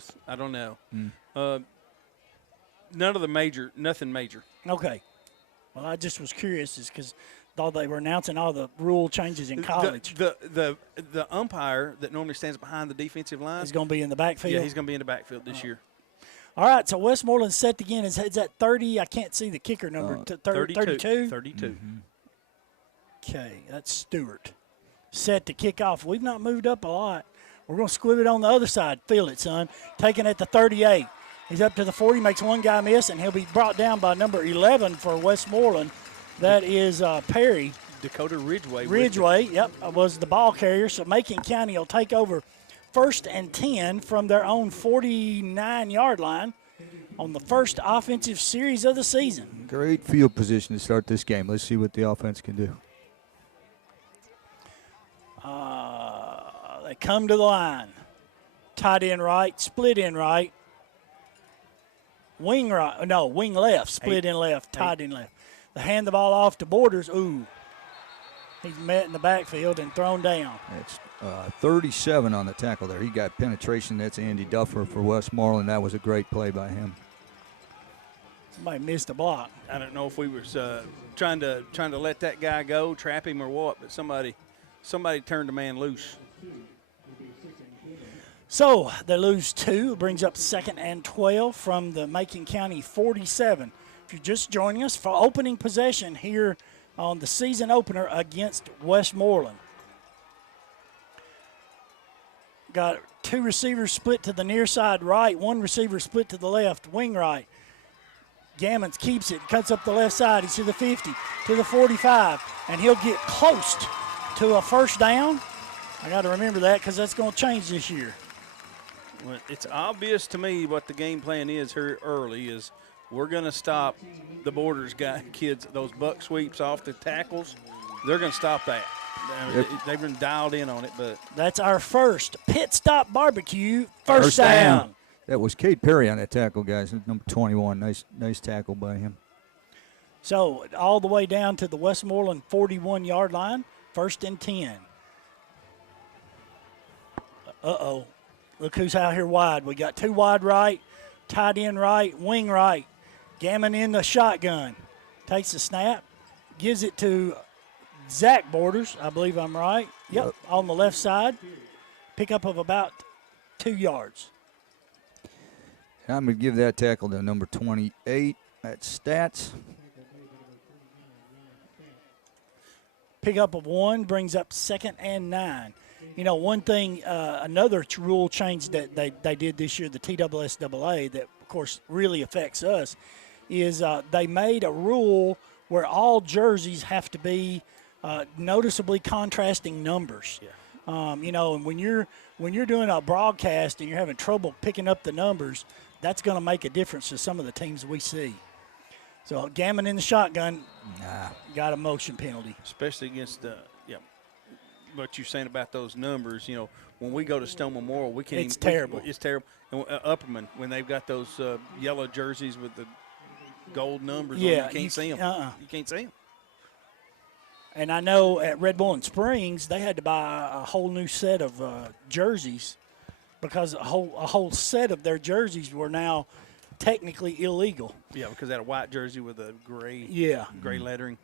notice. I don't know. None of the nothing major. Okay. Well, I just was curious because thought they were announcing all the rule changes in college. The umpire that normally stands behind the defensive line is going to be in the backfield. Yeah, he's going to be in the backfield this year. All right, so Westmoreland set again. Is that 30? I can't see the kicker number. 32? 32. Okay, that's Stewart. Set to kick off. We've not moved up a lot. We're going to squib it on the other side. Feel it, son. Taking at the 38. He's up to the 40, makes one guy miss, and he'll be brought down by number 11 for Westmoreland. That is Perry. Dakota Ridgway. Ridgway, yep, was the ball carrier. So Macon County will take over 1st and 10 from their own 49-yard line on the first offensive series of the season. Great field position to start this game. Let's see what the offense can do. They come to the line. Tight end right, split end right. Wing left, split end left, tight end left. They hand the ball off to Borders. Ooh. He's met in the backfield and thrown down. It's 37 on the tackle there. He got penetration. That's Andy Duffer for Westmoreland. That was a great play by him. Somebody missed a block. I don't know if we were trying to let that guy go, trap him or what, but somebody turned the man loose. So they lose 2. It brings up 2nd and 12 from the Macon County 47. If you're just joining us for opening possession here on the season opener against Westmoreland. Got 2 receivers split to the near side right, 1 receiver split to the left, wing right. Gammons keeps it, cuts up the left side. He's to the 50, to the 45, and he'll get close to a first down. I got to remember that because that's going to change this year. Well, it's obvious to me what the game plan is here early is we're going to stop the Borders kids, those buck sweeps off the tackles. They're going to stop that. They've been dialed in on it, but that's our first pit stop barbecue first down. That was Cade Perry on that tackle, guys. Number 21. Nice tackle by him. So all the way down to the Westmoreland 41-yard line, 1st and 10. Uh-oh. Look who's out here wide. We got 2 wide right, tight end right, wing right. Gammon in the shotgun. Takes the snap, gives it to Zach Borders. I believe I'm right. Yep, on the left side. Pickup of about 2 yards. I'm going to give that tackle to number 28 at Stats. Pickup of 1 brings up 2nd and 9. You know, one thing, another rule change that they did this year, the TSSAA, that, of course, really affects us, is they made a rule where all jerseys have to be noticeably contrasting numbers. Yeah. You know, and when you're doing a broadcast and you're having trouble picking up the numbers, that's going to make a difference to some of the teams we see. So Gammon in the shotgun got a motion penalty. Especially against what you're saying about those numbers, you know, when we go to Stone Memorial, we can't. It's terrible. It's terrible. And Upperman, when they've got those yellow jerseys with the gold numbers on, you can't see them. You can't see them. And I know at Red Bull and Springs, they had to buy a whole new set of jerseys because a whole set of their jerseys were now technically illegal. Yeah, because they had a white jersey with a gray lettering,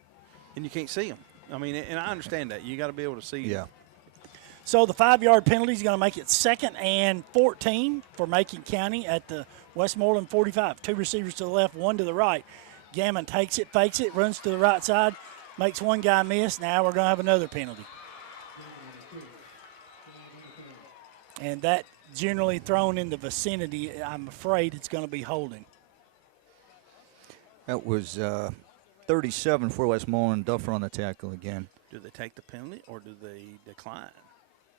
and you can't see them. I mean, and I understand that. You got to be able to see. Yeah. So the 5-yard penalty is going to make it 2nd and 14 for Macon County at the Westmoreland 45. 2 receivers to the left, 1 to the right. Gammon takes it, fakes it, runs to the right side, makes one guy miss. Now we're going to have another penalty. And that generally thrown in the vicinity, I'm afraid it's going to be holding. That was 37 for Westmoreland. Duffer on the tackle again. Do they take the penalty or do they decline?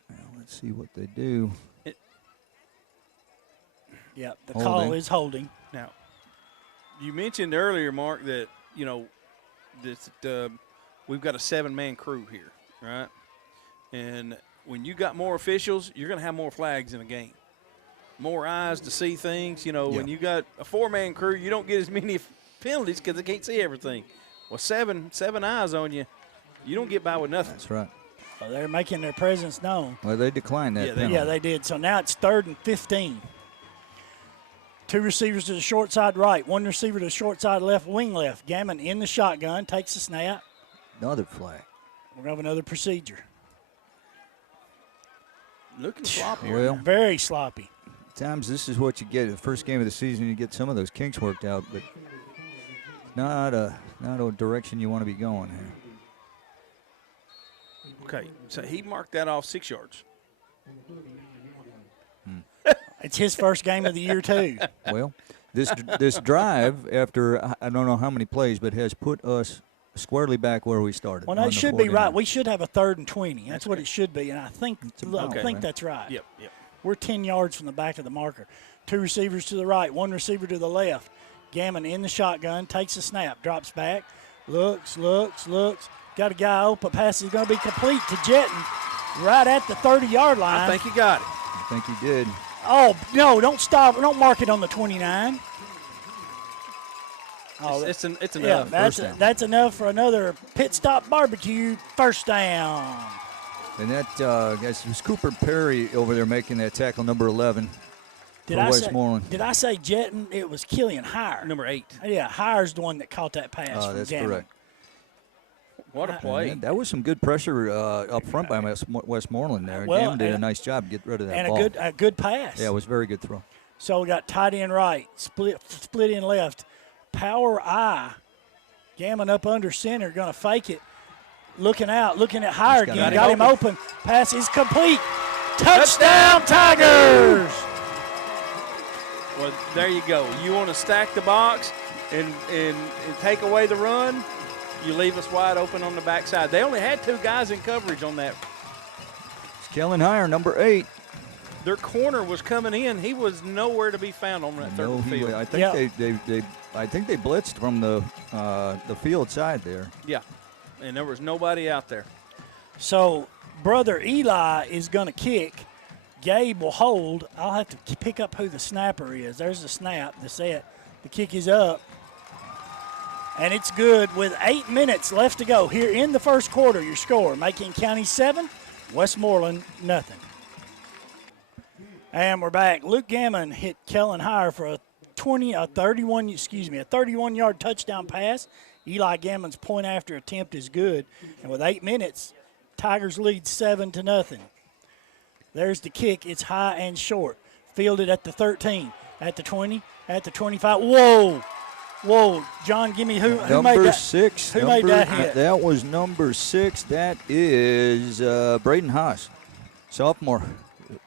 Well, let's see what they do. Yeah, the call is holding. Now, you mentioned earlier, Mark, that, you know, we've got a 7-man crew here, right? And when you got more officials, you're going to have more flags in a game. More eyes to see things. You know, when you got a 4-man crew, you don't get as many penalties because they can't see everything. Well, seven eyes on you, you don't get by with nothing. That's right. Well, they're making their presence known. Well, they declined that penalty. Yeah, they did. So now it's 3rd and 15. Two receivers to the short side right, one receiver to the short side left, wing left. Gammon in the shotgun, takes the snap. Another flag. We're going to have another procedure. Looking sloppy. Well, Very sloppy. times this is what you get. The first game of the season, you get some of those kinks worked out, but not a direction you want to be going here. Okay, so he marked that off 6 yards. It's his first game of the year, too. Well, this drive, after I don't know how many plays, but has put us squarely back where we started. Well, on that the should be 49. right. We should have a 3rd and 20. That's what it should be, and I think about that's right. Yep. We're 10 yards from the back of the marker. Two receivers to the right, one receiver to the left. Gammon in the shotgun, takes a snap, drops back, looks. Got a guy open. Pass is going to be complete to Jetton right at the 30-yard line. I think he got it. I think he did. Oh, no, don't stop. Don't mark it on the 29. Oh, It's enough. yeah, First down. that's enough for another pit stop barbecue first down. And that, guys, it was Cooper Perry over there making that tackle, number 11 for Westmoreland. Did I say Jetton? It was Killian Hire. Number 8. Yeah, Hire's the one that caught that pass from That's Gammon. correct. What a play. And that was some good pressure up front by Westmoreland there. Well, Gammon did a and- nice job to get rid of that And ball. a good pass. Yeah, it was a very good throw. So we got tight end right, split in left, power I. Gammon up under center, going to fake it. Looking at Hire He's again. got Got him him open. Pass is complete. Touchdown, Tigers! Well, there you go. You want to stack the box and take away the run, you leave us wide open on the backside. They only had 2 guys in coverage on that. It's Kellen Hire, number 8. Their corner was coming in. He was nowhere to be found on that third field. I think I think they blitzed from the field side there. Yeah, and there was nobody out there. So brother Eli is going to kick. Gabe will hold. I'll have to pick up who the snapper is. There's the snap, the set. The kick is up. And it's good with 8 minutes left to go here in the first quarter. Your score, Macon County 7, Westmoreland nothing. And we're back. Luke Gammon hit Kellen Hire for a 31-yard touchdown pass. Eli Gammon's point after attempt is good. And with 8 minutes, Tigers lead 7-0. There's the kick. It's high and short. Fielded at the 13, at the 20, at the 25. Whoa, John, give me who made Number that? 6. Who made that hit? That was number 6. That is Braden Haas, sophomore.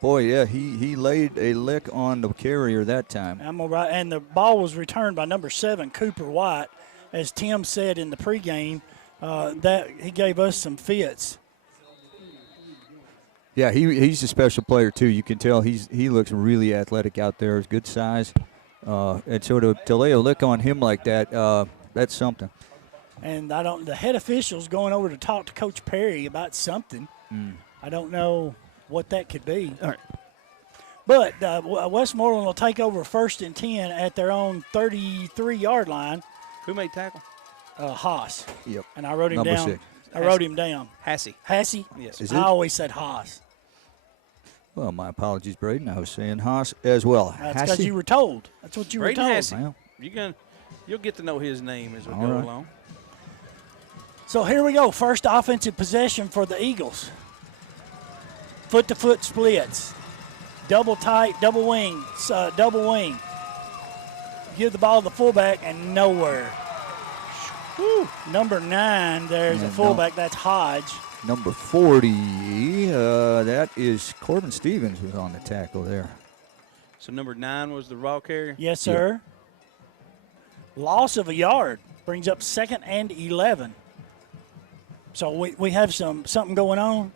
Boy, yeah, he laid a lick on the carrier that time. I'm all right. And the ball was returned by number 7, Cooper White. As Tim said in the pregame, that he gave us some fits. Yeah, he's a special player too. You can tell he looks really athletic out there. He's good size, and so to lay a lick on him like that, that's something. And the head official's going over to talk to Coach Perry about something. I don't know what that could be. All right. But Westmoreland will take over 1st and 10 at their own 33-yard line. Who made tackle? Haas. Yep. And I wrote him Number down. 6. I wrote him down. Hassey. Hassey? Yes. Is I it? always said Haas. Well, my apologies, Braden. I was saying Haas as well. That's because you were told. That's what you Braden were told. Hassey. Well, You'll get to know his name as we All go right. along. So here we go. First offensive possession for the Eagles. Foot-to-foot splits. Double tight, double wing, double wing. Give the ball to the fullback and nowhere. Whew. Number 9, there's Yeah, a fullback. That's Hodge. number 40, that is Corbin Stevens was on the tackle there. So number 9 was the ball carrier. Yes, sir. Loss of a yard brings up 2nd and 11. So we have something going on.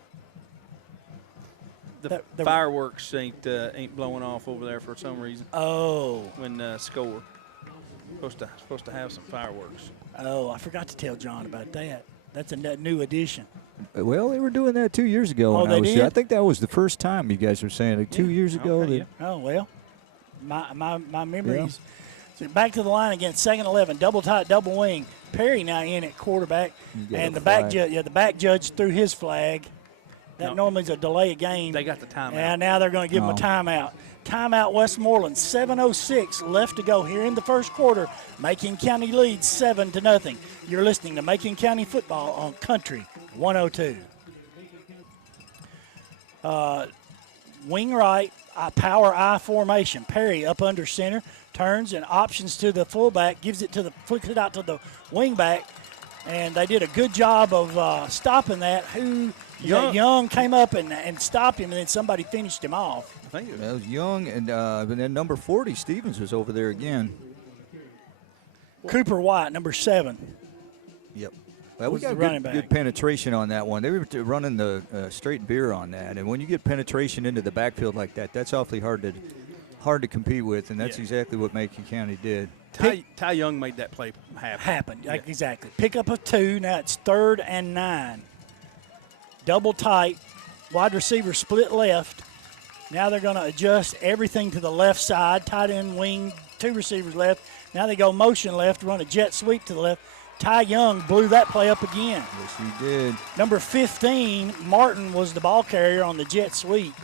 The fireworks ain't blowing off over there for some reason. Oh, When score, supposed to have some fireworks. I forgot to tell John about that. That's a new addition. Well, they were doing that 2 years ago. Oh, when they I was did? here. I think that was the first time you guys were saying it. 2 years ago. Okay, that- yeah. Oh, well, my memories. So back to the line again, 2nd 11, double tight, double wing. Perry now in at quarterback, You got and a the back flag. judge, the back judge threw his flag. That No. normally is a delay of game. They got the timeout. And now they're going to give him a No. timeout. Timeout Westmoreland, 7:06 left to go here in the first quarter. Macon County leads 7-0. You're listening to Macon County football on Country 102. Wing right, power I formation. Perry up under center, turns and options to the fullback, flicks it out to the wing back, and they did a good job of stopping that. Young came up and stopped him, and then somebody finished him off. I think it was Young, and then number 40, Stevens, was over there again. Cooper White, number 7. Yep. Well, we got good penetration on that one. They were running the straight beer on that, and when you get penetration into the backfield like that, that's awfully hard to compete with, and that's exactly what Macon County did. Ty Young made that play happen. Yeah. Exactly. Pick up of 2. Now it's 3rd and 9. Double tight. Wide receiver split left. Now they're going to adjust everything to the left side. Tight end wing, 2 receivers left. Now they go motion left, run a jet sweep to the left. Ty Young blew that play up again. Yes, he did. Number 15, Martin, was the ball carrier on the jet sweep.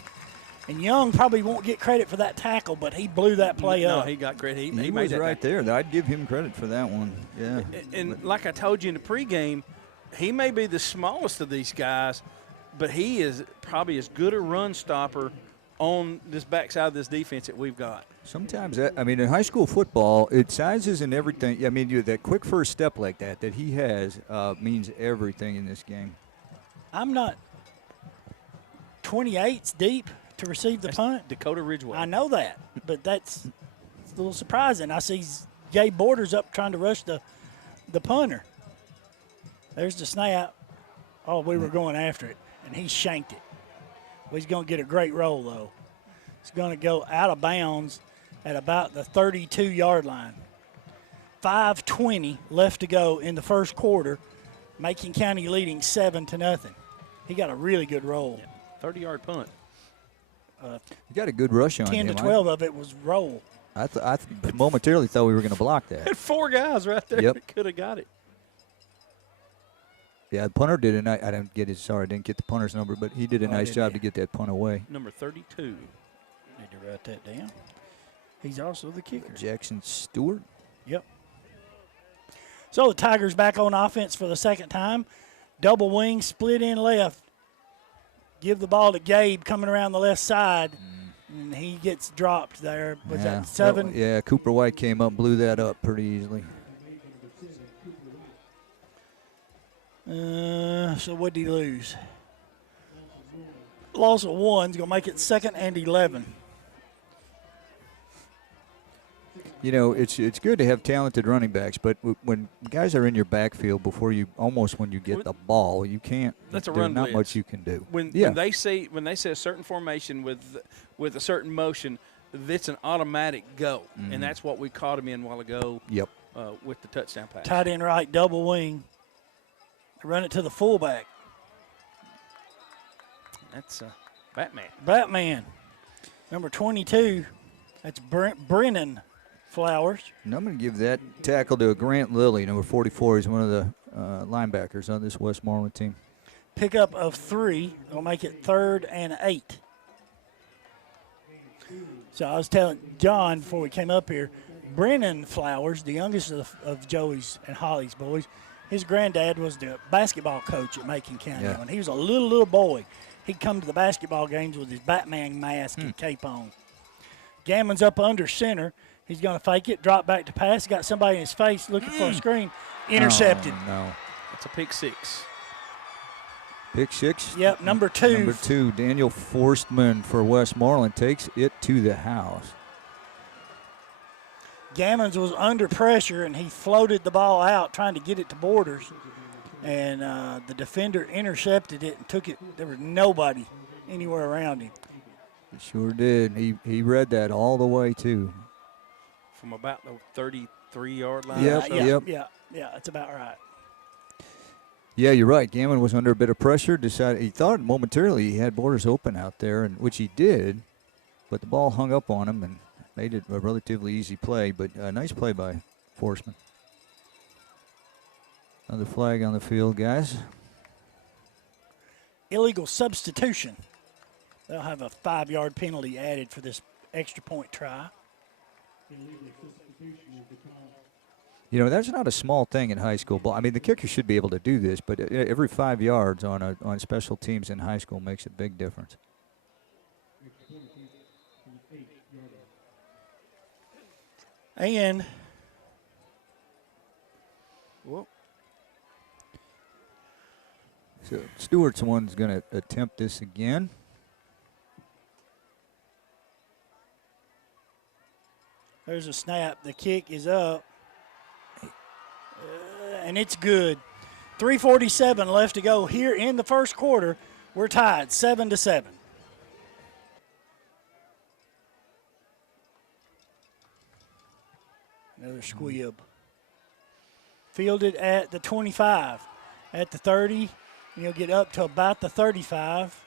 And Young probably won't get credit for that tackle, but he blew that play up. No, he got credit. He made was that right there. I'd give him credit for that one. Yeah. And like I told you in the pregame, he may be the smallest of these guys, but he is probably as good a run stopper on this backside of this defense that we've got. Sometimes, in high school football, it sizes and everything. That quick first step like that he has means everything in this game. I'm not 28s deep to receive the punt. Dakota Ridgeway. I know that, but that's a little surprising. I see Gabe Borders up trying to rush the punter. There's the snap. Oh, we were going after it, and he shanked it. Well, he's going to get a great roll, though. It's going to go out of bounds at about the 32-yard line. 5:20 left to go in the first quarter. Macon County leading 7-0. He got a really good roll. 30-yard punt. He got a good rush on 10 him. 10 to 12 of it was roll. I momentarily thought we were going to block that. Had 4 guys right there that could have got it. Yeah, the punter did I didn't get I didn't get the punter's number, but he did a nice job to get that punt away. Number 32. Need to write that down. He's also the kicker. Jackson Stewart. Yep. So the Tigers back on offense for the second time. Double wing, split in left. Give the ball to Gabe coming around the left side, and he gets dropped there. Was that 7? Cooper White came up, blew that up pretty easily. So what did he lose? Loss of 1 is going to make it 2nd and 11. It's good to have talented running backs, but when guys are in your backfield when you get the ball, you can't. That's a there's run not blitz. much you can do. When they say a certain formation with a certain motion, that's an automatic go, and that's what we caught him in a while ago. Yep. With the touchdown pass. Tight end right, double wing. Run it to the fullback. That's Batman. Batman. Number 22. That's Brennan Flowers. And I'm going to give that tackle to Grant Lilly, number 44. He's one of the linebackers on this Westmoreland team. Pickup of 3 will make it 3rd and 8. So I was telling John before we came up here, Brennan Flowers, the youngest of Joey's and Holly's boys, his granddad was the basketball coach at Macon County. Yeah. When he was a little boy, he'd come to the basketball games with his Batman mask and cape on. Gammon's up under center. He's going to fake it, drop back to pass. Got somebody in his face looking for a screen. Intercepted. Oh, no. That's a pick 6. Pick 6? Yep, number 2. Number 2, Daniel Forstman for Westmoreland takes it to the house. Gammons was under pressure, and he floated the ball out trying to get it to Borders. And the defender intercepted it and took it. There was nobody anywhere around him. He sure did. He read that all the way, too. From about the 33-yard line. Yeah, that's about right. Yeah, you're right. Gammon was under a bit of pressure. He thought momentarily he had Borders open out there, and which he did, but the ball hung up on him and made it a relatively easy play. But a nice play by Forsman. Another flag on the field, guys. Illegal substitution. They'll have a 5-yard penalty added for this extra point try. You know, that's not a small thing in high school ball. I mean, the kicker should be able to do this, but every 5 yards on special teams in high school makes a big difference. And Whoa. So Stewart's one's going to attempt this again. there's a snap. The kick is up. And it's good. 3:47 left to go here in the first quarter. We're tied 7-7. Another squib. Fielded at the 25. At the 30, you'll get up to about the 35.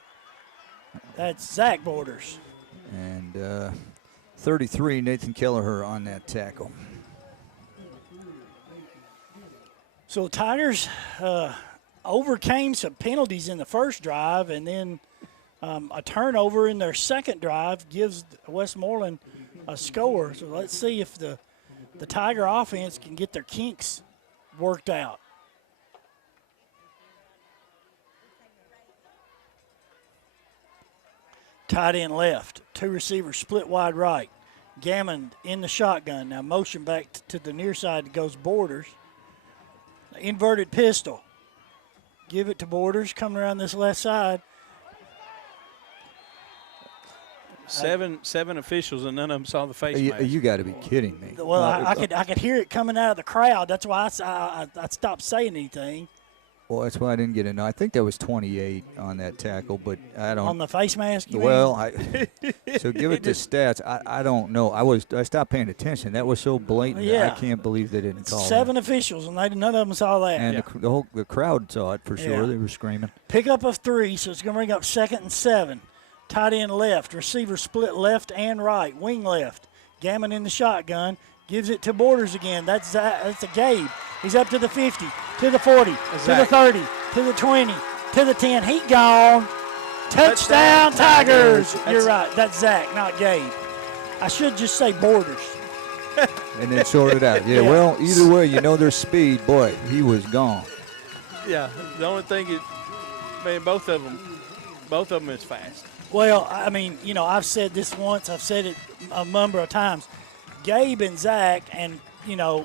That's Zach Borders. And 33, Nathan Kelleher on that tackle. So Tigers overcame some penalties in the first drive, and then a turnover in their second drive gives Westmoreland a score. So let's see if the Tiger offense can get their kinks worked out. Tight end left, two receivers split wide right. Gammon in the shotgun. Now motion back to the near side goes Borders. Inverted pistol. Give it to Borders, coming around this left side. Seven officials, and none of them saw the face mask. You got to be kidding me. Well, I could hear it coming out of the crowd. That's why I stopped saying anything. Well, that's why I didn't get it. I think that was 28 on that tackle, but I don't. On the face mask, you mean? Well, so give it to stats. I don't know. I stopped paying attention. That was so blatant. Yeah. I can't believe they didn't call it. 7 officials, and none of them saw that. And the crowd saw it for sure. Yeah. They were screaming. Pickup of 3, so it's going to bring up 2nd and 7. Tight end left. Receiver split left and right. Wing left. Gammon in the shotgun. Gives it to Borders again. That's a Gabe. He's up to the 50, to the 40, to the 30, to the 20, to the 10. He gone. Touchdown, Tigers. You're right. That's Zach, not Gabe. I should just say Borders. And then sort it out. Yeah, well, either way, you know their speed. Boy, he was gone. Yeah, the only thing is, man, both of them is fast. Well, I mean, you know, I've said this once. I've said it a number of times. Gabe and Zach, and, you know,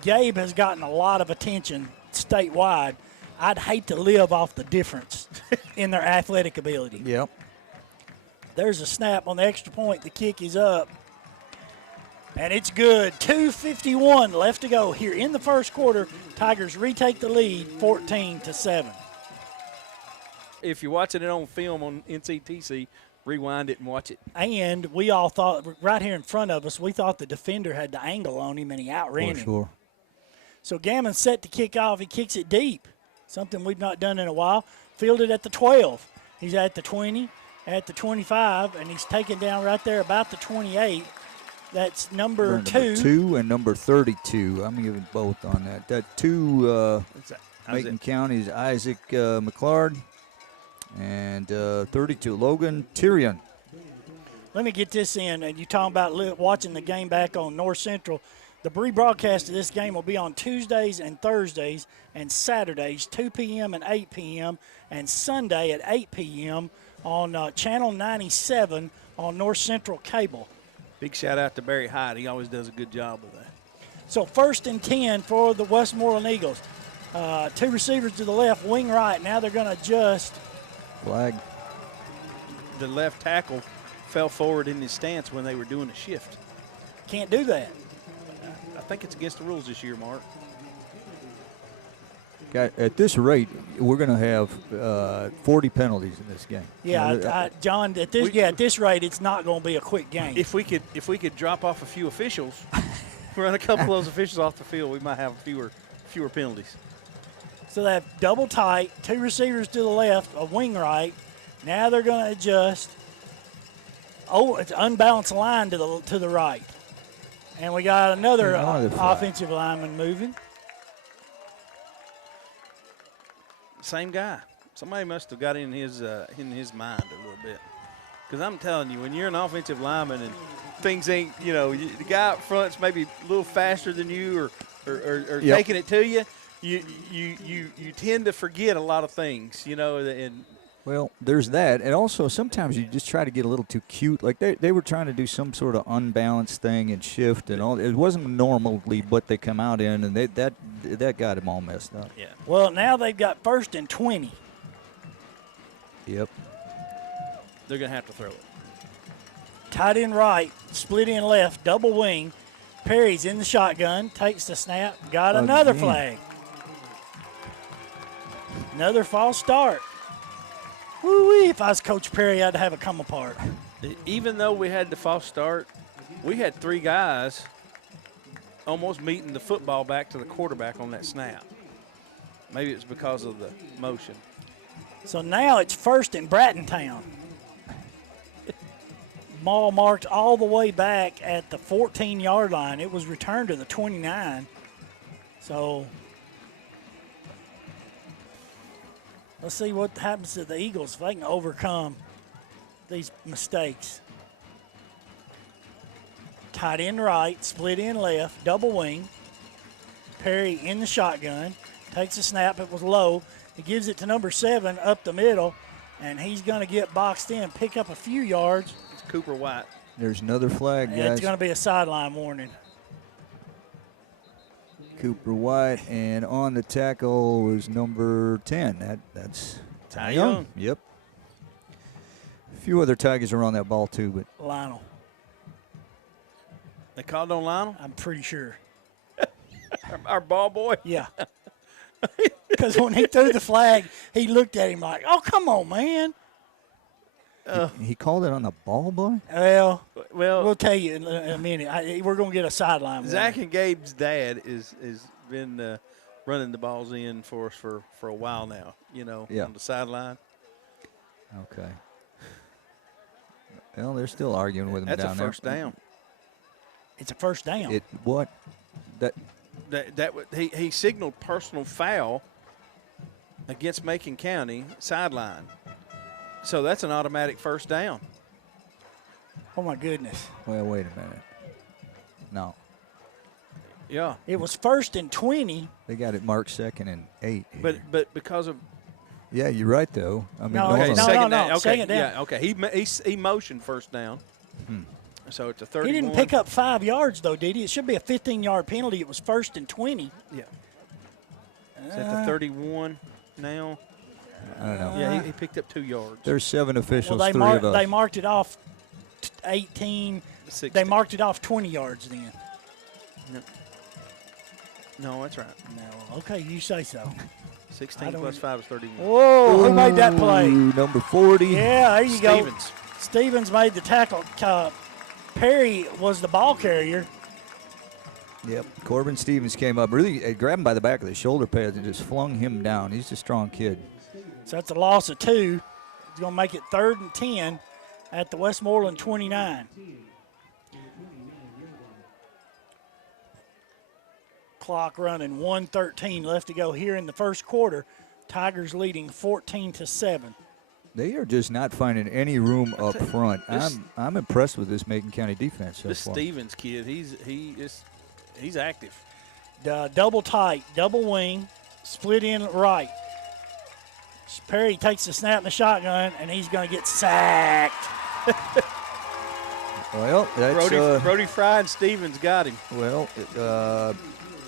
Gabe has gotten a lot of attention statewide. I'd hate to live off the difference in their athletic ability. Yep. There's a snap on the extra point. The kick is up. And it's good. 2:51 left to go here in the first quarter. Tigers retake the lead 14-7. If you're watching it on film on NCTC, rewind it and watch it. And we all thought, right here in front of us, we thought the defender had the angle on him and he outran him. Sure. So Gammon's set to kick off. He kicks it deep, something we've not done in a while. Fielded at the 12. He's at the 20, at the 25, and he's taken down right there about the 28. That's number 2. Number 2 and number 32. I'm giving both on that. That 2, Macon County is Isaac McLeod. And 32, Logan Tyrion. Let me get this in. And you talking about watching the game back on North Central. The rebroadcast of this game will be on Tuesdays and Thursdays and Saturdays, 2 p.m. and 8 p.m., and Sunday at 8 p.m. on Channel 97 on North Central Cable. Big shout out to Barry Hyde. He always does a good job with that. So 1st and 10 for the Westmoreland Eagles. 2 receivers to the left, wing right. Now they're going to adjust. Flag. The left tackle fell forward in his stance when they were doing a shift. Can't do that. I think it's against the rules this year, Mark. At this rate, we're going to have 40 penalties in this game. Yeah, John. At this rate, it's not going to be a quick game. If we could drop off a few officials, run a couple of those officials off the field, we might have fewer penalties. So they have double tight, 2 receivers to the left, a wing right. Now they're going to adjust. Oh, it's an unbalanced line to the right. And we got another offensive lineman moving. Same guy. Somebody must have got in his mind a little bit. Because I'm telling you, when you're an offensive lineman and things ain't, the guy up front's maybe a little faster than you or Yep. taking it to you, you tend to forget a lot of things, and Well, there's that, and also sometimes you just try to get a little too cute. Like they were trying to do some sort of unbalanced thing and shift and all. It wasn't normally what they come out in, and that got them all messed up. yeah. Well, now they've got 1st and 20. Yep. They're going to have to throw it. Tight end right, split in left, double wing. Perry's in the shotgun, takes the snap, got another Again. flag. Another false start. Woo-wee, if I was Coach Perry, I'd have it come apart. Even though we had the false start, we had 3 guys almost meeting the football back to the quarterback on that snap. Maybe it's because of the motion. So now it's 1st in Brattontown. Ball marked all the way back at the 14-yard line. It was returned to the 29. So let's see what happens to the Eagles if they can overcome these mistakes. Tight end right, split in left, double wing. Perry in the shotgun, takes a snap. It was low. He gives it to number 7 up the middle, and he's going to get boxed in, pick up a few yards. It's Cooper White. There's another flag, guys. It's going to be a sideline warning. Cooper White, and on the tackle was number 10. That's Ty Young. Yep. A few other Tigers are on that ball too, but Lionel, They called on Lionel? I'm pretty sure. Our ball boy? Yeah. Because when he threw the flag, he looked at him like, oh, come on, man. he called it on the ball boy. Well, Well, we'll tell you in a minute. We're going to get a sideline warning. Zach and Gabe's dad is been running the balls in for us for a while now, Yeah. on the sideline. Okay. Well, they're still arguing with him That's down a there. first down. It's a first down. It what? That He signaled personal foul against Macon County sideline. So that's an automatic first down. Oh, my goodness. well, wait a minute. No, Yeah. It was 1st and 20. they got it marked 2nd and 8. Here. But because of yeah, you're right though. I mean, No, hold okay, on. no, second down. Okay, second down. yeah, okay. He motioned first down. So it's a 31. He didn't pick up 5 yards, though, did he? It should be a 15-yard penalty. It was 1st and 20. Yeah. Is that the 31 now? I don't know. Yeah, he picked up 2 yards. There's 7 officials, Well, 3 of us. they marked it off 18. 16. They marked it off 20 yards then. No, that's right. No, okay, you say so. 16 I don't- plus 5 is 31. Whoa, who made that play? Ooh, number 40. Yeah, there you go. Stevens. Stevens made the tackle. Perry was the ball carrier. Yep. Corbin Stevens came up, really grabbed him by the back of the shoulder pads and just flung him down. He's a strong kid. So that's a loss of 2. It's going to make it 3rd and 10 at the Westmoreland 29. Clock running, 1:13 left to go here in the first quarter. Tigers leading 14-7. They are just not finding any room up front. this- I'm impressed with this Macon County defense so This far. Stevens kid, he's active. Double tight, double wing, split in right. Perry takes the snap in the shotgun, and he's going to get sacked. Well, that's Brody Fry and Stevens got him.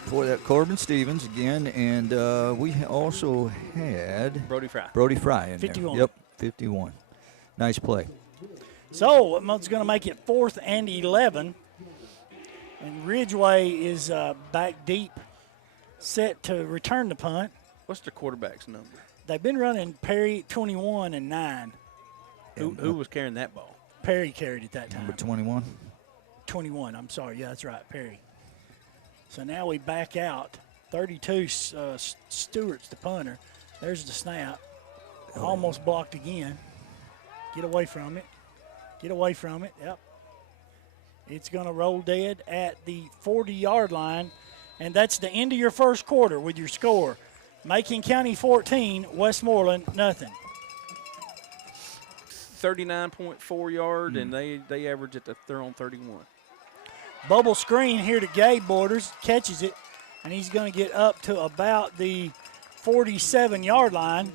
for that Corbin Stevens again, and we also had Brody Fry. Brody Fry in 51. there. Yep, 51. Nice play. So it's going to make it 4th and 11. And Ridgeway is back deep, set to return the punt. What's the quarterback's number? They've been running Perry 21 and 9. Who was carrying that ball? Perry carried it that time. Number 21. 21, I'm sorry. Yeah, that's right, Perry. So now we back out. 32, Stewart's the punter. There's the snap. Almost blocked again. Get away from it. Get away from it. Yep. It's going to roll dead at the 40-yard line. And that's the end of your first quarter with your score. Macon County 14, Westmoreland nothing. 39.4 yard, and they average they're on 31. Bubble screen here to Gabe Borders, catches it, and he's going to get up to about the 47-yard line.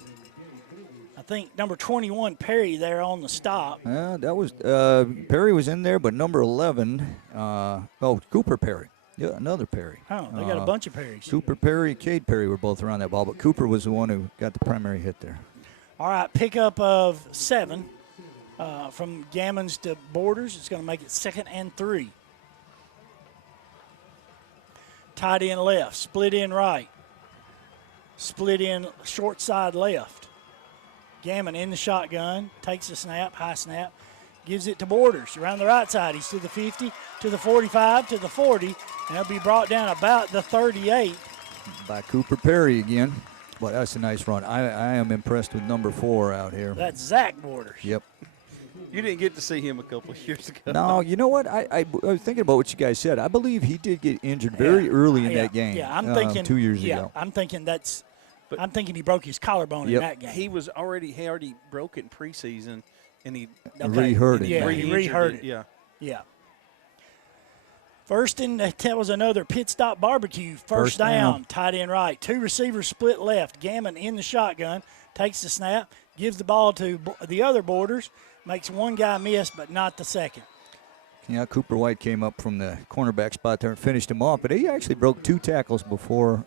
I think number 21, Perry, there on the stop. That was Perry was in there, but number 11, Cooper Perry. Yeah, another Perry. Oh, they got a bunch of Perrys. Cooper Perry, Cade Perry were both around that ball, but Cooper was the one who got the primary hit there. All right, pickup of 7 from Gammons to Borders. It's going to make it 2nd and 3. Tight end left, split in right, split in short side left. Gammon in the shotgun, takes the snap, high snap, gives it to Borders around the right side. He's to the 50, to the 45, to the 40, and he'll be brought down about the 38. By Cooper Perry again. Well, that's a nice run. I am impressed with number 4 out here. That's Zach Borders. Yep. You didn't get to see him a couple of years ago. No, you know what? I was thinking about what you guys said. I believe he did get injured very early in that game. Yeah, I'm thinking 2 years ago. I'm thinking he broke his collarbone in that game. He already broke it in preseason, and he re-hurt it. Yeah, he re-hurt it. Yeah. Yeah. First and that was another pit stop barbecue. First down, tight end right. 2 receivers split left. Gammon in the shotgun, takes the snap, gives the ball to the other Borders, makes one guy miss, but not the second. Yeah, Cooper White came up from the cornerback spot there and finished him off, but he actually broke 2 tackles before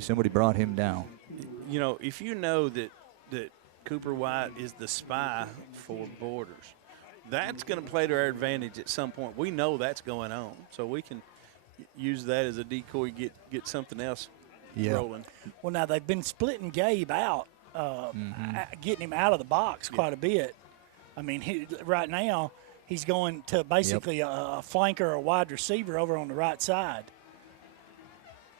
somebody brought him down. You know, if you know that Cooper White is the spy for Borders, that's going to play to our advantage at some point. We know that's going on, so we can use that as a decoy, get something else rolling. Well, now they've been splitting Gabe out, getting him out of the box quite a bit. I mean, right now he's going to basically a flanker or a wide receiver over on the right side.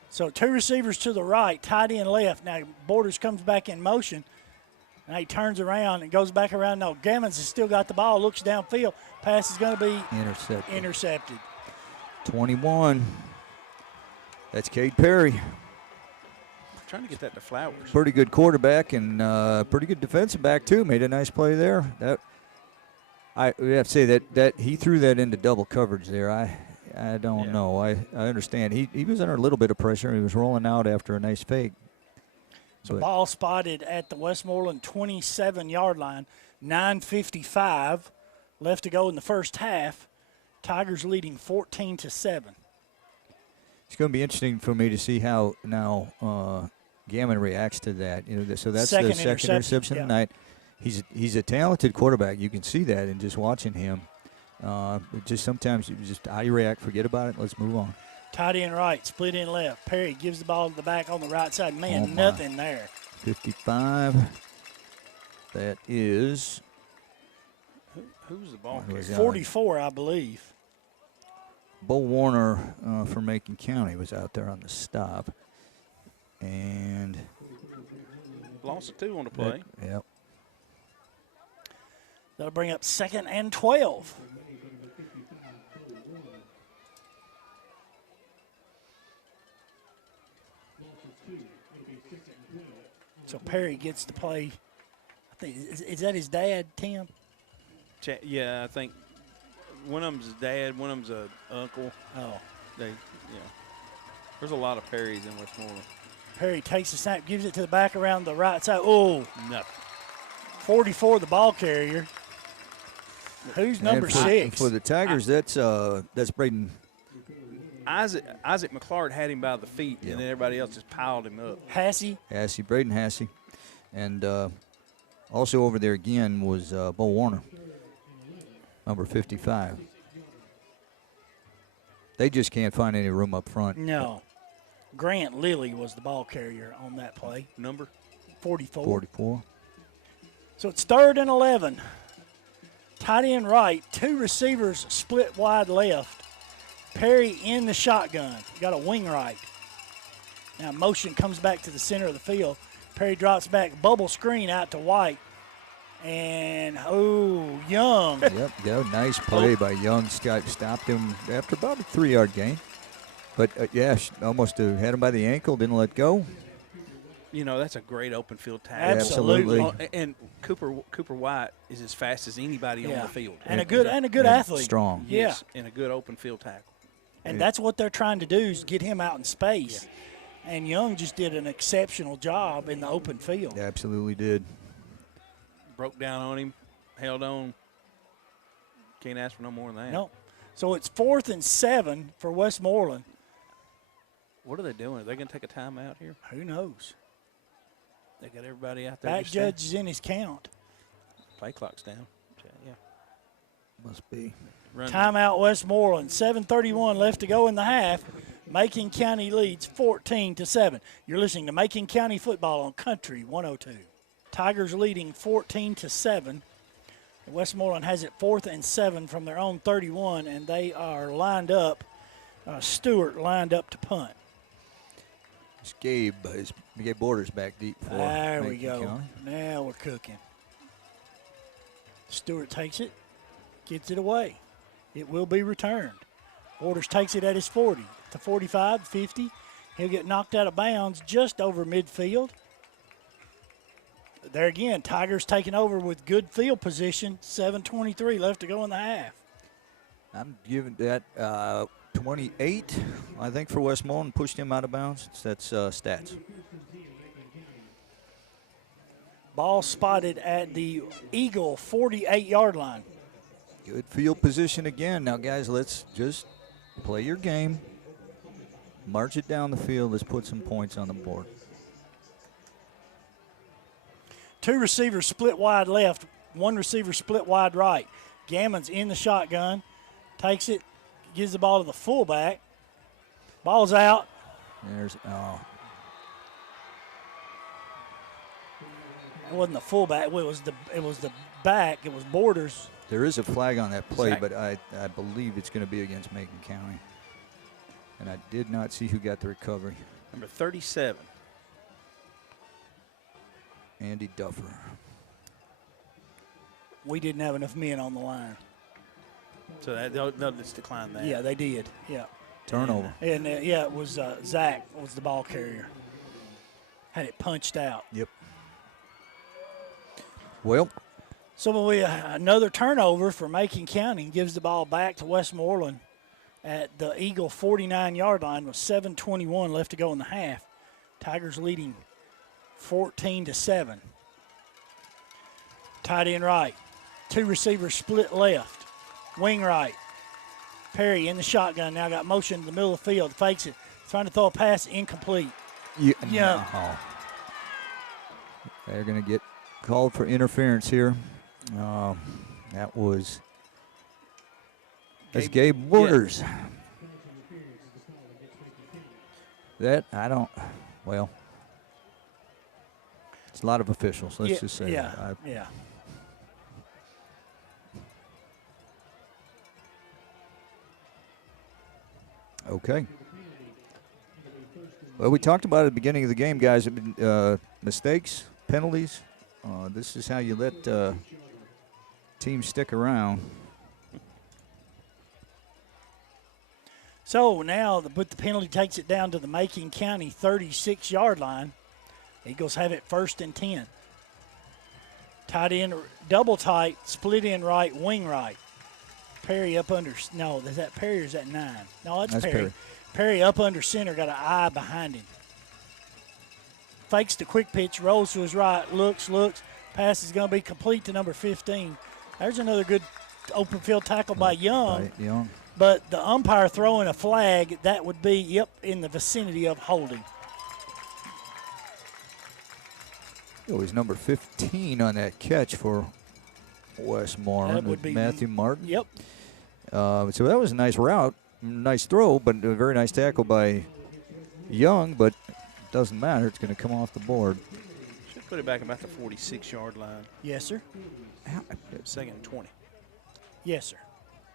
So 2 receivers to the right, tight end left. Now Borders comes back in motion. Now he turns around and goes back around. No, Gammons has still got the ball, looks downfield. Pass is going to be intercepted. 21. That's Cade Perry. I'm trying to get that to Flowers. Pretty good quarterback and pretty good defensive back, too. Made a nice play there. I have to say that he threw that into double coverage there. I don't know. I understand. He was under a little bit of pressure. He was rolling out after a nice fake. So ball spotted at the Westmoreland 27-yard line, 9:55 left to go in the first half. Tigers leading 14-7. It's going to be interesting for me to see how now Gammon reacts to that. You know, so that's the second interception tonight. He's a talented quarterback. You can see that in just watching him. Just sometimes how you react, forget about it. Let's move on. Tight end right, split in left. Perry gives the ball to the back on the right side. Man, nothing there. 55. That is. Who's the ball carrier? 44, I believe. Bo Warner from Macon County was out there on the stop. And. Loss of 2 on the play. Yep. That'll bring up 2nd and 12. So Perry gets to play. I think is that his dad, Tim? Yeah, I think one of them's his dad, one of them's an uncle. Oh, There's a lot of Perrys in Westmoreland. Perry takes the snap, gives it to the back around the right side. Oh, nothing. 44, the ball carrier. Who's number 6? For the Tigers, that's Braden. Isaac McClard had him by the feet, and then everybody else just piled him up. Braden Hassey. And also over there again was Bo Warner, number 55. They just can't find any room up front. No. Grant Lilly was the ball carrier on that play. Number? 44. So it's 3rd and 11. Tight end right, 2 receivers split wide left. Perry in the shotgun. Got a wing right. Now motion comes back to the center of the field. Perry drops back, bubble screen out to White. And, Young. Yep, nice play by Young. Stopped him after about a 3-yard gain. But, almost had him by the ankle, didn't let go. that's a great open field tackle. Absolutely. And Cooper White is as fast as anybody on the field. And a good athlete. Strong. Yeah. Yes, and a good open field tackle. And that's what they're trying to do is get him out in space. Yeah. And Young just did an exceptional job in the open field. Absolutely did. Broke down on him, held on. Can't ask for no more than that. No. So it's 4th and 7 for Westmoreland. What are they doing? Are they going to take a timeout here? Who knows? They got everybody out there. Back judge is in his count. Play clock's down. Yeah. Must be. Timeout Westmoreland. 7:31 left to go in the half. Macon County leads 14-7. You're listening to Macon County football on Country 102. Tigers leading 14-7. Westmoreland has it 4th and 7 from their own 31, and they are lined up. Stewart lined up to punt. It's Gabe Borders back deep for There Macon we go. County. Now we're cooking. Stewart takes it, gets it away. It will be returned. Borders takes it at his 40 to 45, 50. He'll get knocked out of bounds just over midfield. There again, Tigers taking over with good field position. 7:23 left to go in the half. I'm giving that 28, I think, for Westmoreland. Pushed him out of bounds. That's stats. Ball spotted at the Eagle 48-yard line. Good field position again. Now, guys, let's just play your game. March it down the field. Let's put some points on the board. 2 receivers split wide left, 1 receiver split wide right. Gammon's in the shotgun, takes it, gives the ball to the fullback. Ball's out. There's It wasn't the fullback. It was the back. It was Borders. There is a flag on that play, but I believe it's going to be against Macon County. And I did not see who got the recovery. Number 37. Andy Duffer. We didn't have enough men on the line. So they'll just decline that. Yeah, they did. Yeah. Turnover. And it was Zach was the ball carrier. Had it punched out. Yep. Well. So another turnover for Macon County gives the ball back to Westmoreland at the Eagle 49-yard line with 7:21 left to go in the half. Tigers leading 14-7. Tight end right. 2 receivers split left. Wing right. Perry in the shotgun. Now got motion in the middle of the field. Fakes it. Trying to throw a pass. Incomplete. Yeah. No. They're going to get called for interference here. That's Gabe Borders. It's a lot of officials. Let's just say that. Yeah. Okay. Well, we talked about it at the beginning of the game, guys. Mistakes, penalties. This is how you let teams stick around. So now the penalty takes it down to the Macon County 36-yard line. Eagles have it 1st and 10. Tight end, double tight, split in right, wing right. Perry up under. No, is that Perry or is that 9? No, that's Perry. Perry up under center, got an eye behind him. Fakes the quick pitch, rolls to his right, looks. Pass is going to be complete to number 15. There's another good open field tackle by Young. Young. But the umpire throwing a flag, that would be, in the vicinity of holding. It was number 15 on that catch for Westmoreland. That would be Matthew Martin. Yep. So that was a nice route, nice throw, but a very nice tackle by Young, but it doesn't matter. It's going to come off the board. Should put it back about the 46-yard line. Yes, sir. 2nd and 20. Yes, sir.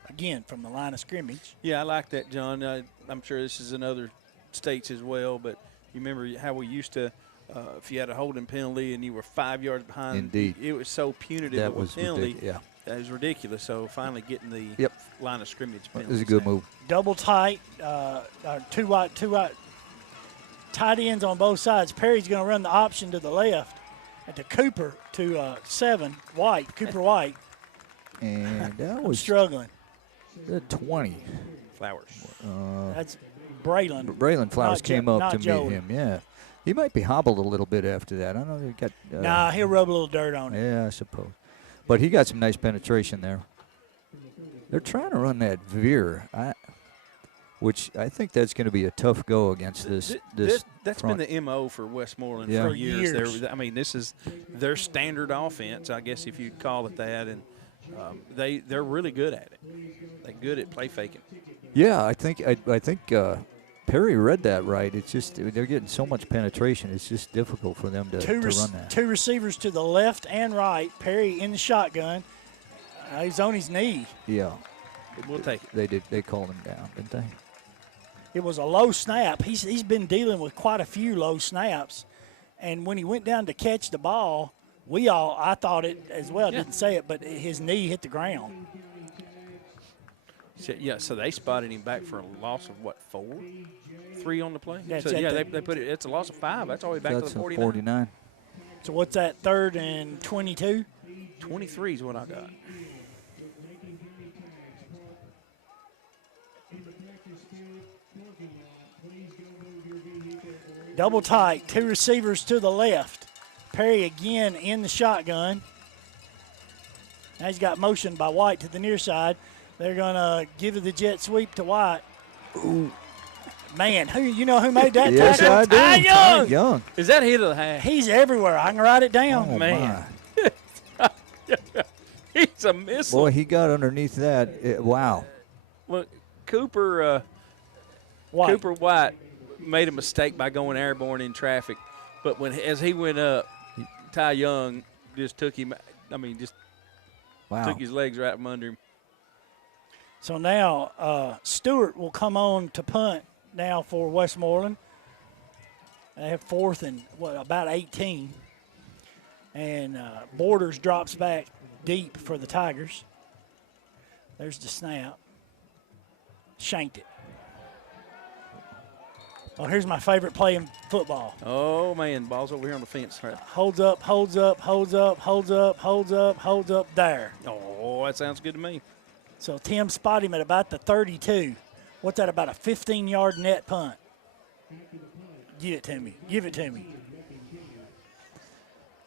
Again, from the line of scrimmage. Yeah, I like that, John. I'm sure this is in other states as well, but you remember how we used to, if you had a holding penalty and you were 5 yards behind, Indeed. It was so punitive That of a was penalty. Yeah. That was ridiculous. So finally getting the line of scrimmage penalty. It was a good move. Double tight, two wide. tight ends on both sides. Perry's going to run the option to the left and to Cooper to 7, White, Cooper White. And that I'm was struggling. the 20. Flowers. That's Braylon. Braylon Flowers Not came Jo- up not to meet Joey. him, yeah. He might be hobbled a little bit after that. I don't know. He got. Nah, he'll rub a little dirt on it. Yeah, I suppose. But he got some nice penetration there. They're trying to run that veer, which I think that's going to be a tough go against this. That's front. been the MO for Westmoreland Yeah. for For years. years. I mean, this is their standard offense, I guess, if you'd call it that. And they're really good at it. They're good at play faking. Yeah, I think Perry read that right. It's just they're getting so much penetration. It's just difficult for them to run that. Two receivers to the left and right. Perry in the shotgun. He's on his knee. Yeah, We'll take it. they did. They called him down, didn't they? It was a low snap. He's been dealing with quite a few low snaps. And when he went down to catch the ball, I thought it as well, Yeah. didn't say it, but his knee hit the ground. So they spotted him back for a loss of what, 4? 3 on the play? That's So it. yeah, they put it. It's a loss of 5. That's all the way back That's to the a 49. 49. So what's that, 3rd and 22? 23 is what I got. Double tight, 2 receivers to the left. Perry again in the shotgun. Now he's got motion by White to the near side. They're going to give it the jet sweep to White. Ooh. Man, who made that Yes, tackle? I do. Ty Young. Ty Young. Is that hit of the half? He's everywhere. I can write it down. Oh, Man. my. He's a missile. Boy, he got underneath that. Wow. Look, Cooper White made a mistake by going airborne in traffic, but as he went up, Ty Young just took him. I mean, just Wow. took his legs right from under him. So now Stewart will come on to punt now for Westmoreland. They have 4th and, about 18. And Borders drops back deep for the Tigers. There's the snap. Shanked it. Oh, here's my favorite play in football. Oh, man, ball's over here on the fence. Right. Holds up. There. Oh, that sounds good to me. So Tim spotted him at about the 32. What's that, about a 15-yard net punt? Give it to me.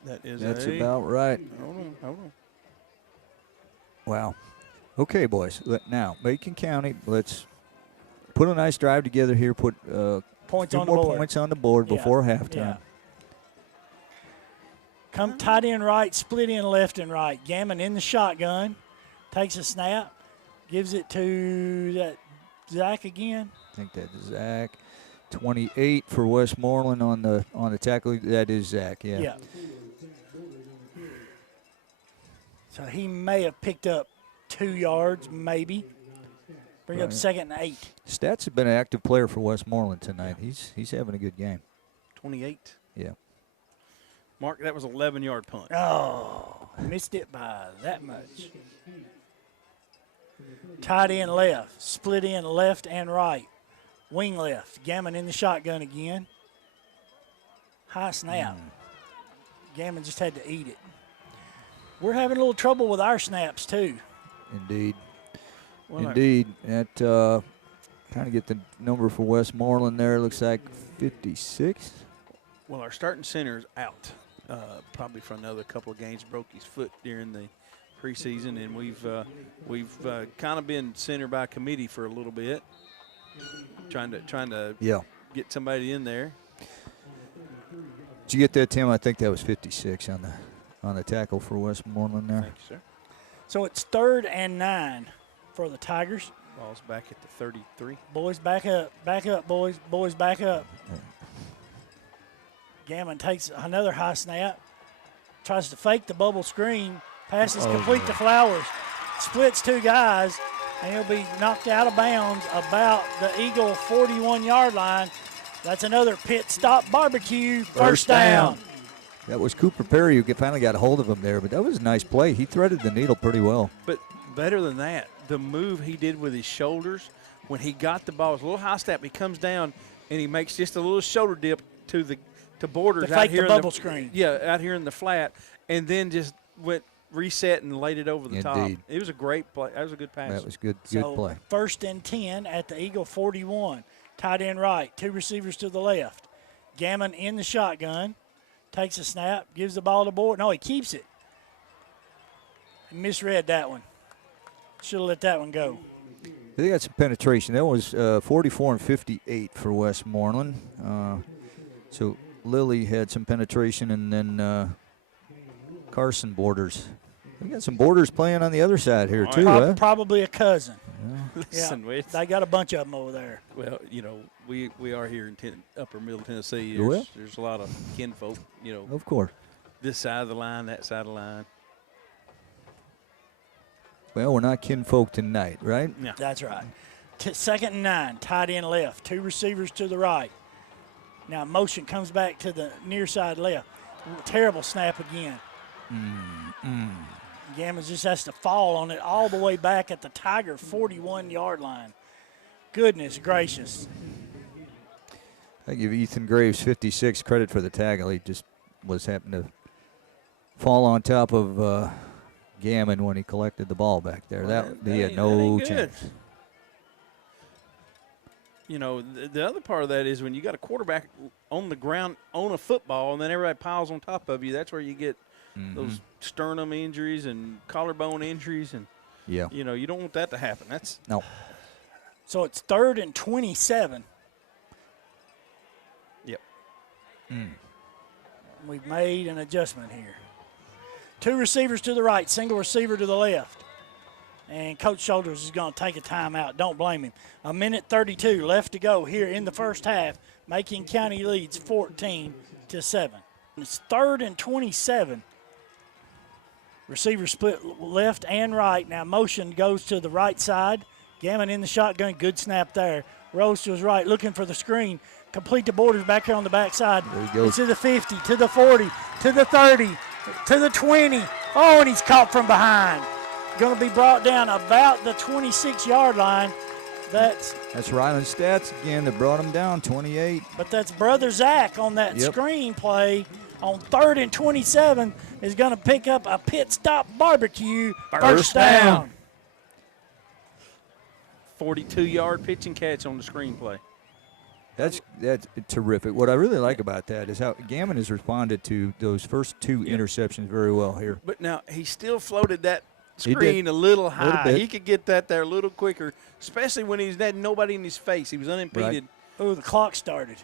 That's about right. Hold on. Wow. Okay, boys. Now, Macon County, let's put a nice drive together here. Put Points two on the more board. points on the board Yeah. before halftime. Yeah. Come tight end right, split in left and right. Gammon in the shotgun. Takes a snap. Gives it to that Zach again. I think that's Zach. 28 for Westmoreland on the tackle. That is Zach, yeah. Yeah. So he may have picked up 2 yards, maybe. Bring up Right. 2nd and 8. Stats have been an active player for Westmoreland tonight. He's having a good game. 28. Yeah. Mark, that was an 11-yard punt. Oh, missed it by that much. Tight end left, split in left and right. Wing left, Gammon in the shotgun again. High snap. Gammon just had to eat it. We're having a little trouble with our snaps, too. Indeed. Well, Indeed. That kind of get the number for Westmoreland there. Looks like 56. Well, our starting center's out, probably for another couple of games. Broke his foot during the preseason, and we've kind of been center by committee for a little bit, trying to get somebody in there. Did you get that, Tim? I think that was 56 on the tackle for Westmoreland there. Thank you, sir. So it's 3rd and 9 for the Tigers. Ball's back at the 33. Boys, back up, boys. Boys, back up. Gammon takes another high snap, tries to fake the bubble screen, passes complete to Flowers, splits 2 guys, and he'll be knocked out of bounds about the Eagle 41-yard line. That's another pit stop barbecue. First down. That was Cooper Perry who finally got a hold of him there, but that was a nice play. He threaded the needle pretty well. But better than that, the move he did with his shoulders when he got the ball, it was a little high step. He comes down and he makes just a little shoulder dip to Borders To out fake here the bubble screen. Yeah, out here in the flat, and then just went reset and laid it over the top. Indeed. It was a great play. That was a good pass. That was good So play. 1st and 10 at the Eagle 41. Tight end right, 2 receivers to the left. Gammon in the shotgun, takes a snap, gives the ball to Borders. No, he keeps it. He misread that one. Should have let that one go. They got some penetration. That was 44 and 58 for Westmoreland. So Lilly had some penetration, and then Carson Borders. We got some Borders playing on the other side here too. Huh? Probably a cousin. Listen, Yeah, they got a bunch of them over there. well, we are here in upper middle Tennessee. Well. There's a lot of kinfolk, Of course. this side of the line, that side of the line. Well, we're not kinfolk tonight, right? Yeah. That's right. 2nd and 9, tight end left, 2 receivers to the right. Now motion comes back to the near side left. Terrible snap again. Gammons just has to fall on it all the way back at the Tiger 41-yard line. Goodness gracious. I give Ethan Graves 56 credit for the tackle. He just happened to fall on top of Gammon when he collected the ball back there. He had no chance. The other part of that is when you got a quarterback on the ground on a football and then everybody piles on top of you, that's where you get those sternum injuries and collarbone injuries. And, Yeah. you don't want that to happen. No. So it's 3rd and 27. Yep. We've made an adjustment here. 2 receivers to the right, single receiver to the left. And Coach Shoulders is going to take a timeout. Don't blame him. 1:32 left to go here in the first half. Macon County leads 14-7. It's 3rd and 27. Receiver split left and right. Now motion goes to the right side. Gammon in the shotgun. Good snap there. Rose to his right, looking for the screen. Complete the Borders back here on the backside. There he goes. To the 50, to the 40, to the 30, to the 20. Oh, and he's caught from behind. Going to be brought down about the 26-yard line. That's Ryland Stats again that brought him down, 28. But that's Brother Zach on that screen play on 3rd and 27 is going to pick up a pit stop barbecue. First down. 42-yard pitch and catch on the screenplay. That's terrific. What I really like about that is how Gammon has responded to those first 2 interceptions very well here. But now he still floated that screen a little high. He could get that there a little quicker, especially when he's had nobody in his face. He was unimpeded. Right. Oh, the clock started.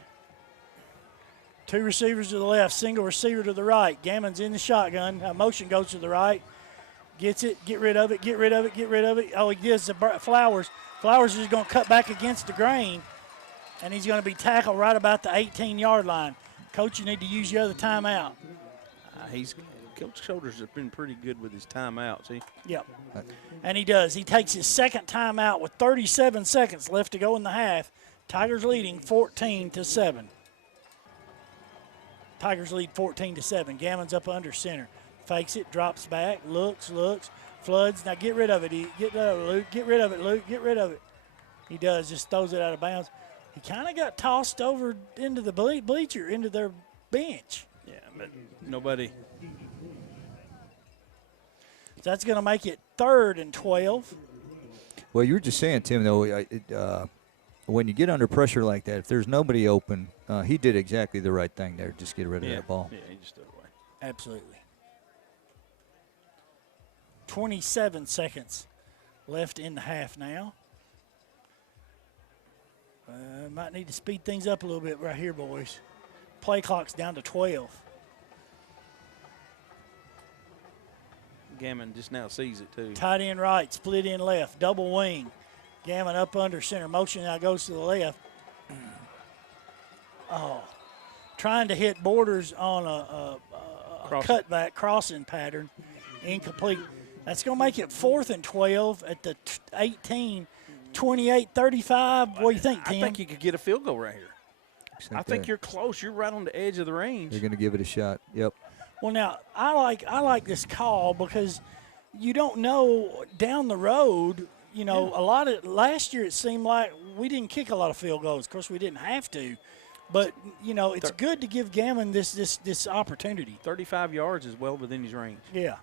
2 receivers to the left, single receiver to the right. Gammon's in the shotgun. Motion goes to the right. Gets it, get rid of it, get rid of it, get rid of it. Oh, he gives the Flowers. Flowers is going to cut back against the grain, and he's going to be tackled right about the 18-yard line. Coach, you need to use your other timeout. Coach Shoulders has been pretty good with his timeouts. Yep. And he does. He takes his second timeout with 37 seconds left to go in the half. Tigers leading 14-7. Tigers lead 14-7. Gammon's up under center. Fakes it, drops back, looks, floods. Now get rid of it. Get rid of it, Luke. Get rid of it, Luke. Get rid of it. He does. Just throws it out of bounds. He kind of got tossed over into the bleacher, into their bench. Yeah, but nobody. So that's going to make it 3rd and 12. Well, you were just saying, Tim, though, when you get under pressure like that, if there's nobody open, he did exactly the right thing there. Just get rid of that ball. Yeah, he just threw it away. Absolutely. 27 seconds left in the half now. Might need to speed things up a little bit right here, boys. Play clock's down to 12. Gammon just now sees it, too. Tight end right, split in left, double wing. Gammon up under center. Motion now goes to the left. Oh, trying to hit Borders on a cutback crossing pattern. Incomplete. That's going to make it 4th and 12 at the 18, 28, 35. What do you think, Tim? I think you could get a field goal right here. I think you're close. You're right on the edge of the range. They're going to give it a shot. Yep. Well, now, I like this call because you don't know down the road, a lot of last year it seemed like we didn't kick a lot of field goals. Of course, we didn't have to. But, you know, it's good to give Gammon this opportunity. 35 yards is well within his range. Yeah.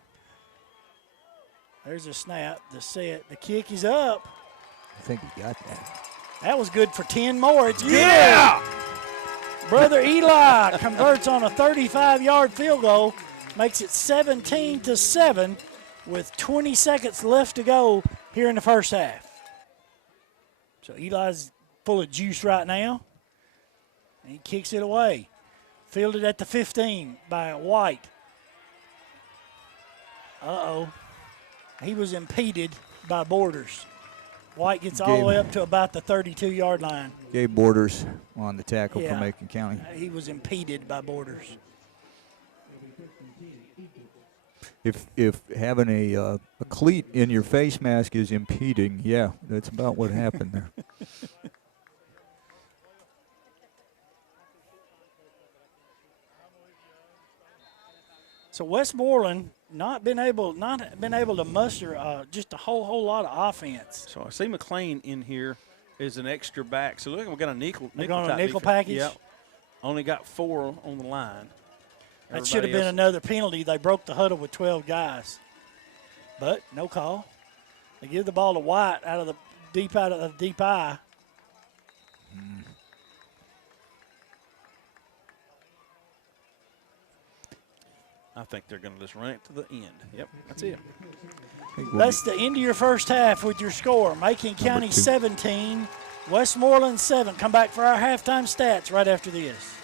There's a snap, the set. The kick is up. I think he got that. That was good for 10 more. It's good. Yeah! Brother Eli converts on a 35-yard field goal, makes it 17-7 with 20 seconds left to go here in the first half. So Eli's full of juice right now. And he kicks it away. Fielded at the 15 by White. Uh-oh. He was impeded by Borders. White gets all the way up to about the 32-yard line. Gave Borders on the tackle for Yeah. Macon County. He was impeded by Borders. If having a cleat in your face mask is impeding, yeah, that's about what happened there. So Westmoreland not been able to muster just a whole lot of offense. So I see McLean in here is an extra back. So look, we got a nickel. They're going type a nickel defense. package? Yep. Only got 4 on the line. That should have been another penalty. They broke the huddle with 12 guys. But no call. They give the ball to White out of the deep eye. I think they're going to just run it to the end. Yep, that's it. That's the end of your first half with your score. Macon County 17, Westmoreland 7. Come back for our halftime stats right after this.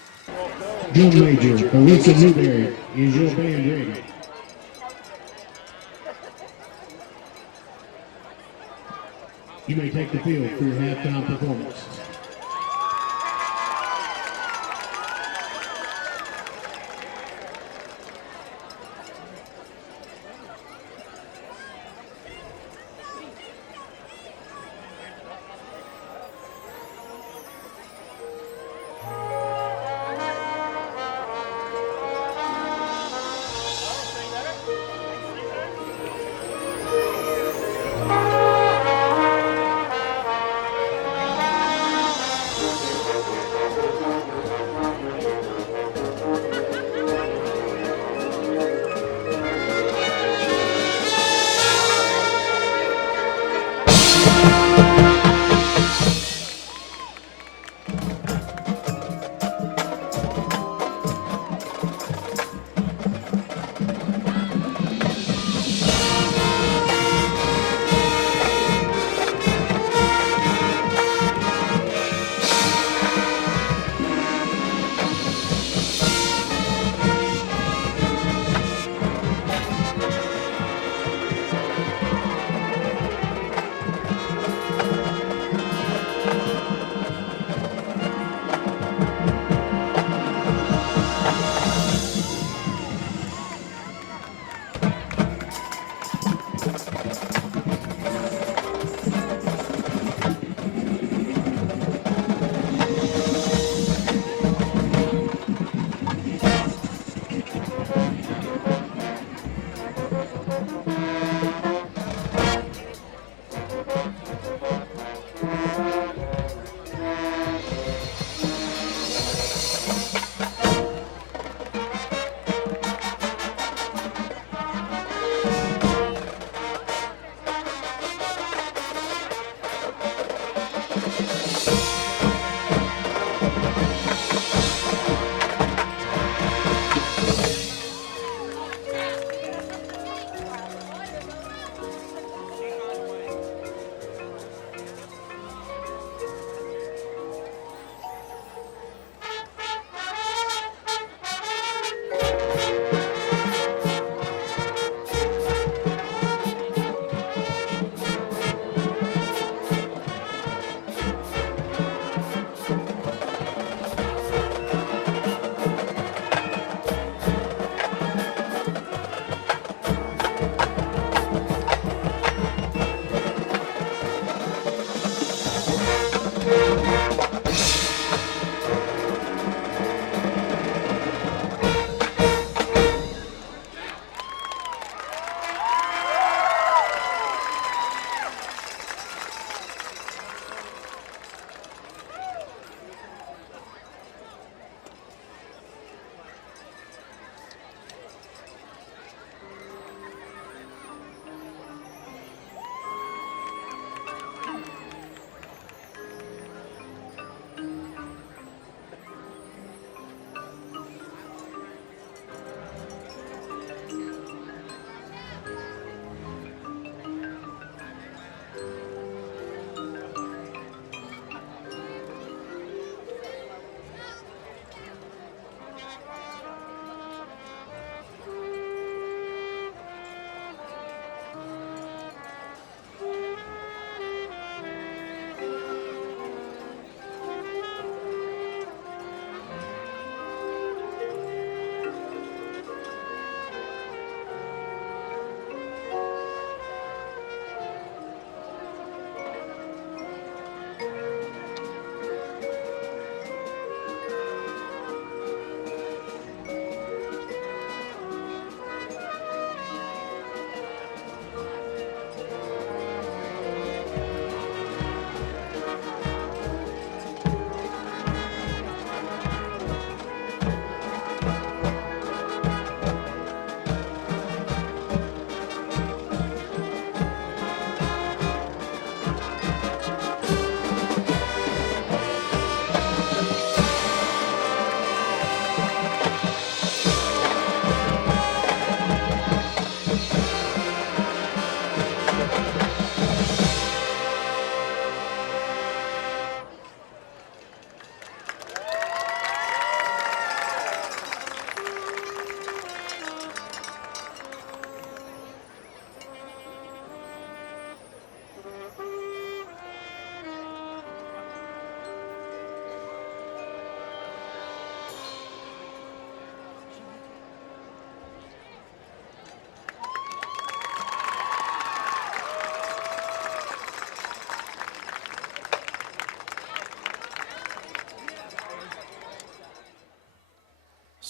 Drum major, Alyssa Newberry, is your band ready? You may take the field for your halftime performance.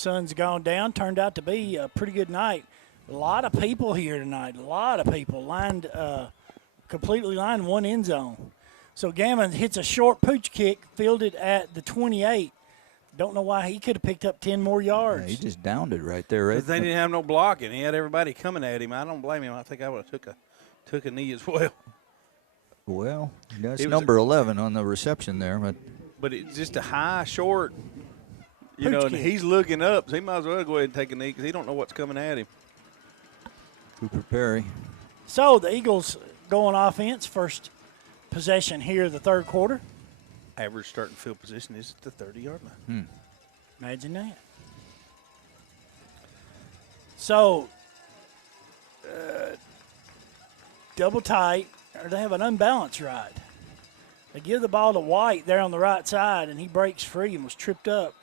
Sun's gone down. Turned out to be a pretty good night. A lot of people here tonight. A lot of people lined, completely lined one end zone. So Gammon hits a short pooch kick, fielded at the 28. Don't know why he could have picked up 10 more yards. Yeah, he just downed it right there. Right? They didn't have no blocking. He had everybody coming at him. I don't blame him. I think I would have took a knee as well. Well, that's number 11 on the reception there. But it's just a high, short, you Pooch know, and kick. he's looking up. So he might as well go ahead and take a knee because he don't know what's coming at him. Cooper Perry. So the Eagles go on offense. First possession here of the third quarter. Average starting field position is at the 30-yard line. Imagine that. So, double tight, or they have an unbalanced ride. They give the ball to White there on the right side, and he breaks free and was tripped up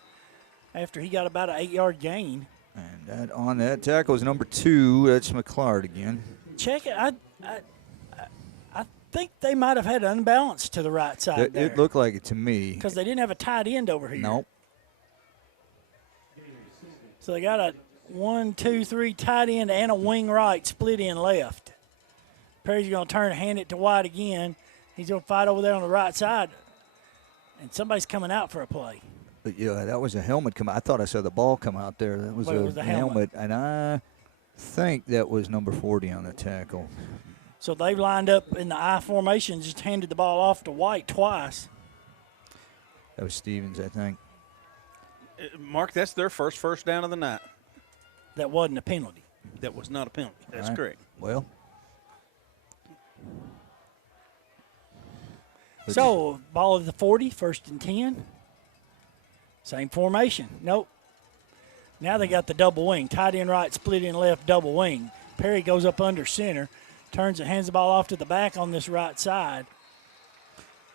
after he got about an 8-yard gain. And that on that tackle is number 2. That's McClard again. Check it. I think they might have had unbalance to the right side there. It looked like it to me. Because they didn't have a tight end over here. Nope. So they got a 1, 2, 3 tight end and a wing right, split in left. Perry's going to turn and hand it to White again. He's going to fight over there on the right side. And somebody's coming out for a play. But yeah, that was a helmet come out. I thought I saw the ball come out there. That was, Well, it was the helmet. And I think that was number 40 on the tackle. So they've lined up in the I formation, just handed the ball off to White twice. That was Stevens, I think. Mark, that's their first down of the night. That wasn't a penalty. That was not a penalty. That's All right. correct. Well. So, ball of the 40, 1st and 10. Same formation. Nope. Now they got the double wing. Tight end right, split in left, double wing. Perry goes up under center, turns and hands the ball off to the back on this right side.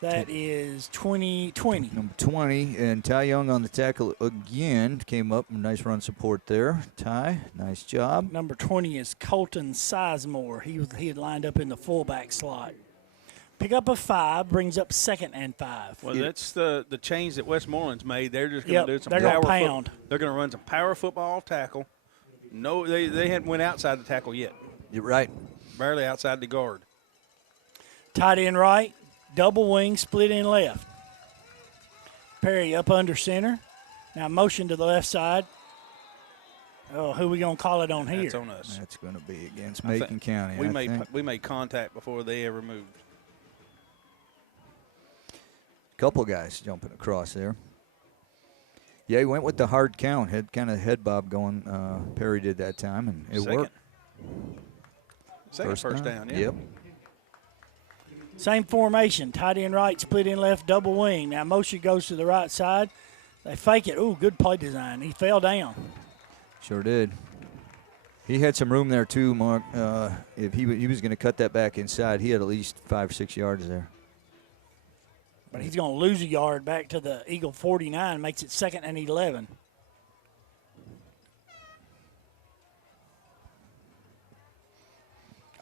That is 20-20. Number 20, and Ty Young on the tackle again. Came up, nice run support there. Ty, nice job. Number 20 is Colton Sizemore. He had lined up in the fullback slot. Pick up a 5, brings up 2nd and 5. Well, that's the change that Westmoreland's made. They're just going to do some they're gonna power pound. They're going to run some power football tackle. No, they hadn't went outside the tackle yet. You're right. Barely outside the guard. Tight end right, double wing, split in left. Perry up under center. Now motion to the left side. Oh, who we going to call it on here? That's on us. That's going to be against Macon County. We made contact before they ever moved. Couple guys jumping across there. Yeah, he went with the hard count. Had kind of head bob going. Perry did that time, and it worked. Second first down, yeah. Yep. Same formation. Tight end right, split in left, double wing. Now motion goes to the right side. They fake it. Ooh, good play design. He fell down. Sure did. He had some room there too, Mark. If he was going to cut that back inside, he had at least 5 or 6 yards there. But he's going to lose a yard back to the Eagle 49, makes it 2nd and 11.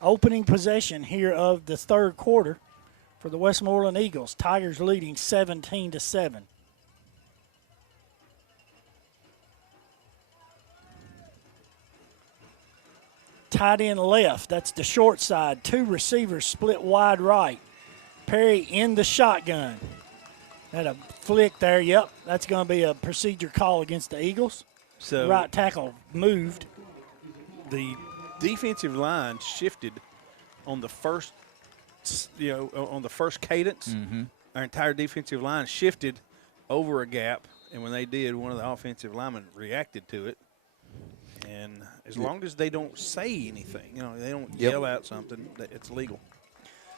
Opening possession here of the third quarter for the Westmoreland Eagles. Tigers leading 17-7. Tight end left, that's the short side. 2 receivers split wide right. Perry in the shotgun. Had a flick there. Yep, that's going to be a procedure call against the Eagles. So right tackle moved. The defensive line shifted on the first, on the first cadence. Mm-hmm. Our entire defensive line shifted over a gap, and when they did, one of the offensive linemen reacted to it. And as long as they don't say anything, they don't yell out something, it's legal.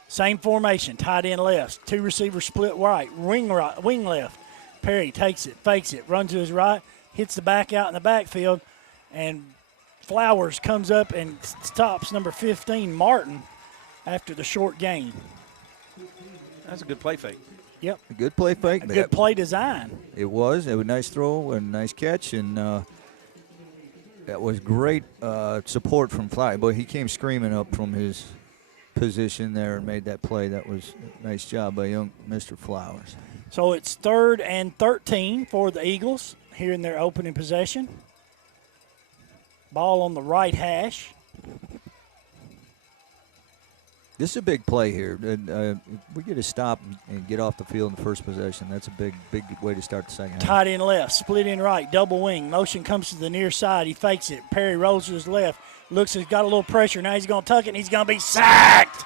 Same formation, tight end left, 2 receivers split right, wing left. Perry takes it, fakes it, runs to his right, hits the back out in the backfield, and Flowers comes up and stops number 15, Martin, after the short gain. That's a good play fake. Yep. A good play fake. A good play design. It was a nice throw and nice catch, and that was great support from Fly. Boy, he came screaming up from his position there and made that play. That was a nice job by young Mr. Flowers. So it's 3rd and 13 for the Eagles here in their opening possession. Ball on the right hash. This is a big play here. If we get a stop and get off the field in the first possession, that's a big way to start the second half. Tight end left, split in right, double wing. Motion comes to the near side. He fakes it. Perry rolls to his left. Looks, he's got a little pressure. Now he's going to tuck it, and he's going to be sacked.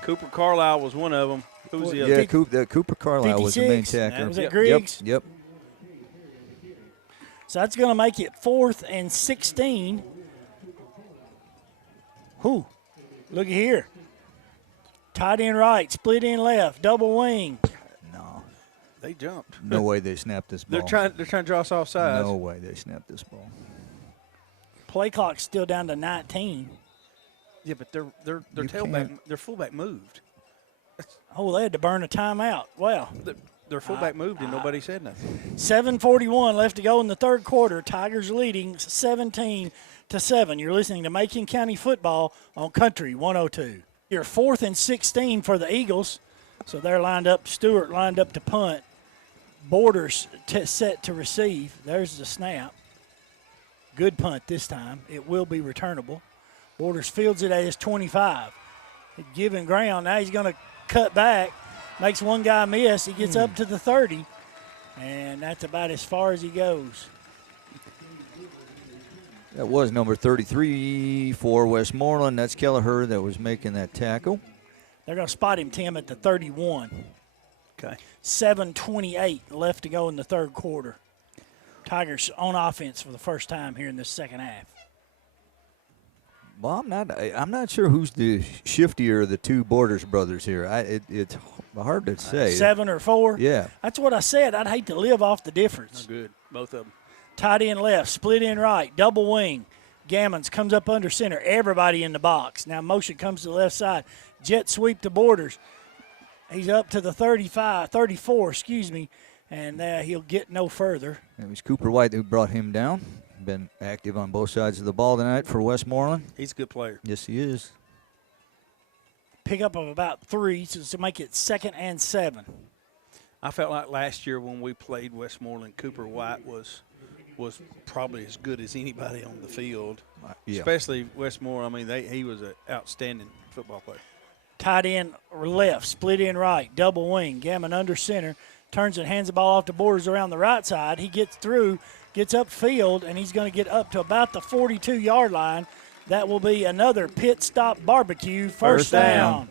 Cooper Carlisle was one of them. Who was the other? Yeah, Cooper Carlisle was the main 56. tackler. Was it Griggs? Yep. So that's going to make it 4th and 16. Whew. Look at here. Tight end right, split in left, double wing. No. They jumped. No way they snapped this ball. They're trying to draw us off sides. No way they snapped this ball. Play clock's still down to 19. Yeah, but their fullback moved. Oh, they had to burn a timeout. Wow. Their fullback moved and nobody said nothing. 7:41 left to go in the third quarter. Tigers leading 17-7. You're listening to Macon County football on Country 102. You're 4th and 16 for the Eagles. So they're lined up. Stewart lined up to punt. Borders set to receive. There's the snap. Good punt this time. It will be returnable. Borders fields it at his 25. Giving ground. Now he's going to cut back. Makes one guy miss. He gets up to the 30. And that's about as far as he goes. That was number 33 for Westmoreland. That's Kelleher that was making that tackle. They're going to spot him, Tim, at the 31. Okay. 7:28 left to go in the third quarter. Tigers on offense for the first time here in this second half. Well, I'm not sure who's the shiftier of the two Borders brothers here. It's hard to say. 7 or 4? Yeah. That's what I said. I'd hate to live off the difference. Good. Both of them. Tight end left, split in right, double wing. Gammons comes up under center. Everybody in the box. Now motion comes to the left side. Jet sweep to Borders. He's up to the 34, and he'll get no further. It was Cooper White who brought him down. Been active on both sides of the ball tonight for Westmoreland. He's a good player. Yes, he is. Pickup of about 3 to make it 2nd and 7. I felt like last year when we played Westmoreland, Cooper White was probably as good as anybody on the field, especially Westmoreland. I mean, he was an outstanding football player. Tight end left, split in right, double wing. Gammon under center, turns and hands the ball off to Borders around the right side. He gets through, gets upfield, and he's going to get up to about the 42-yard line. That will be another pit stop barbecue, first down.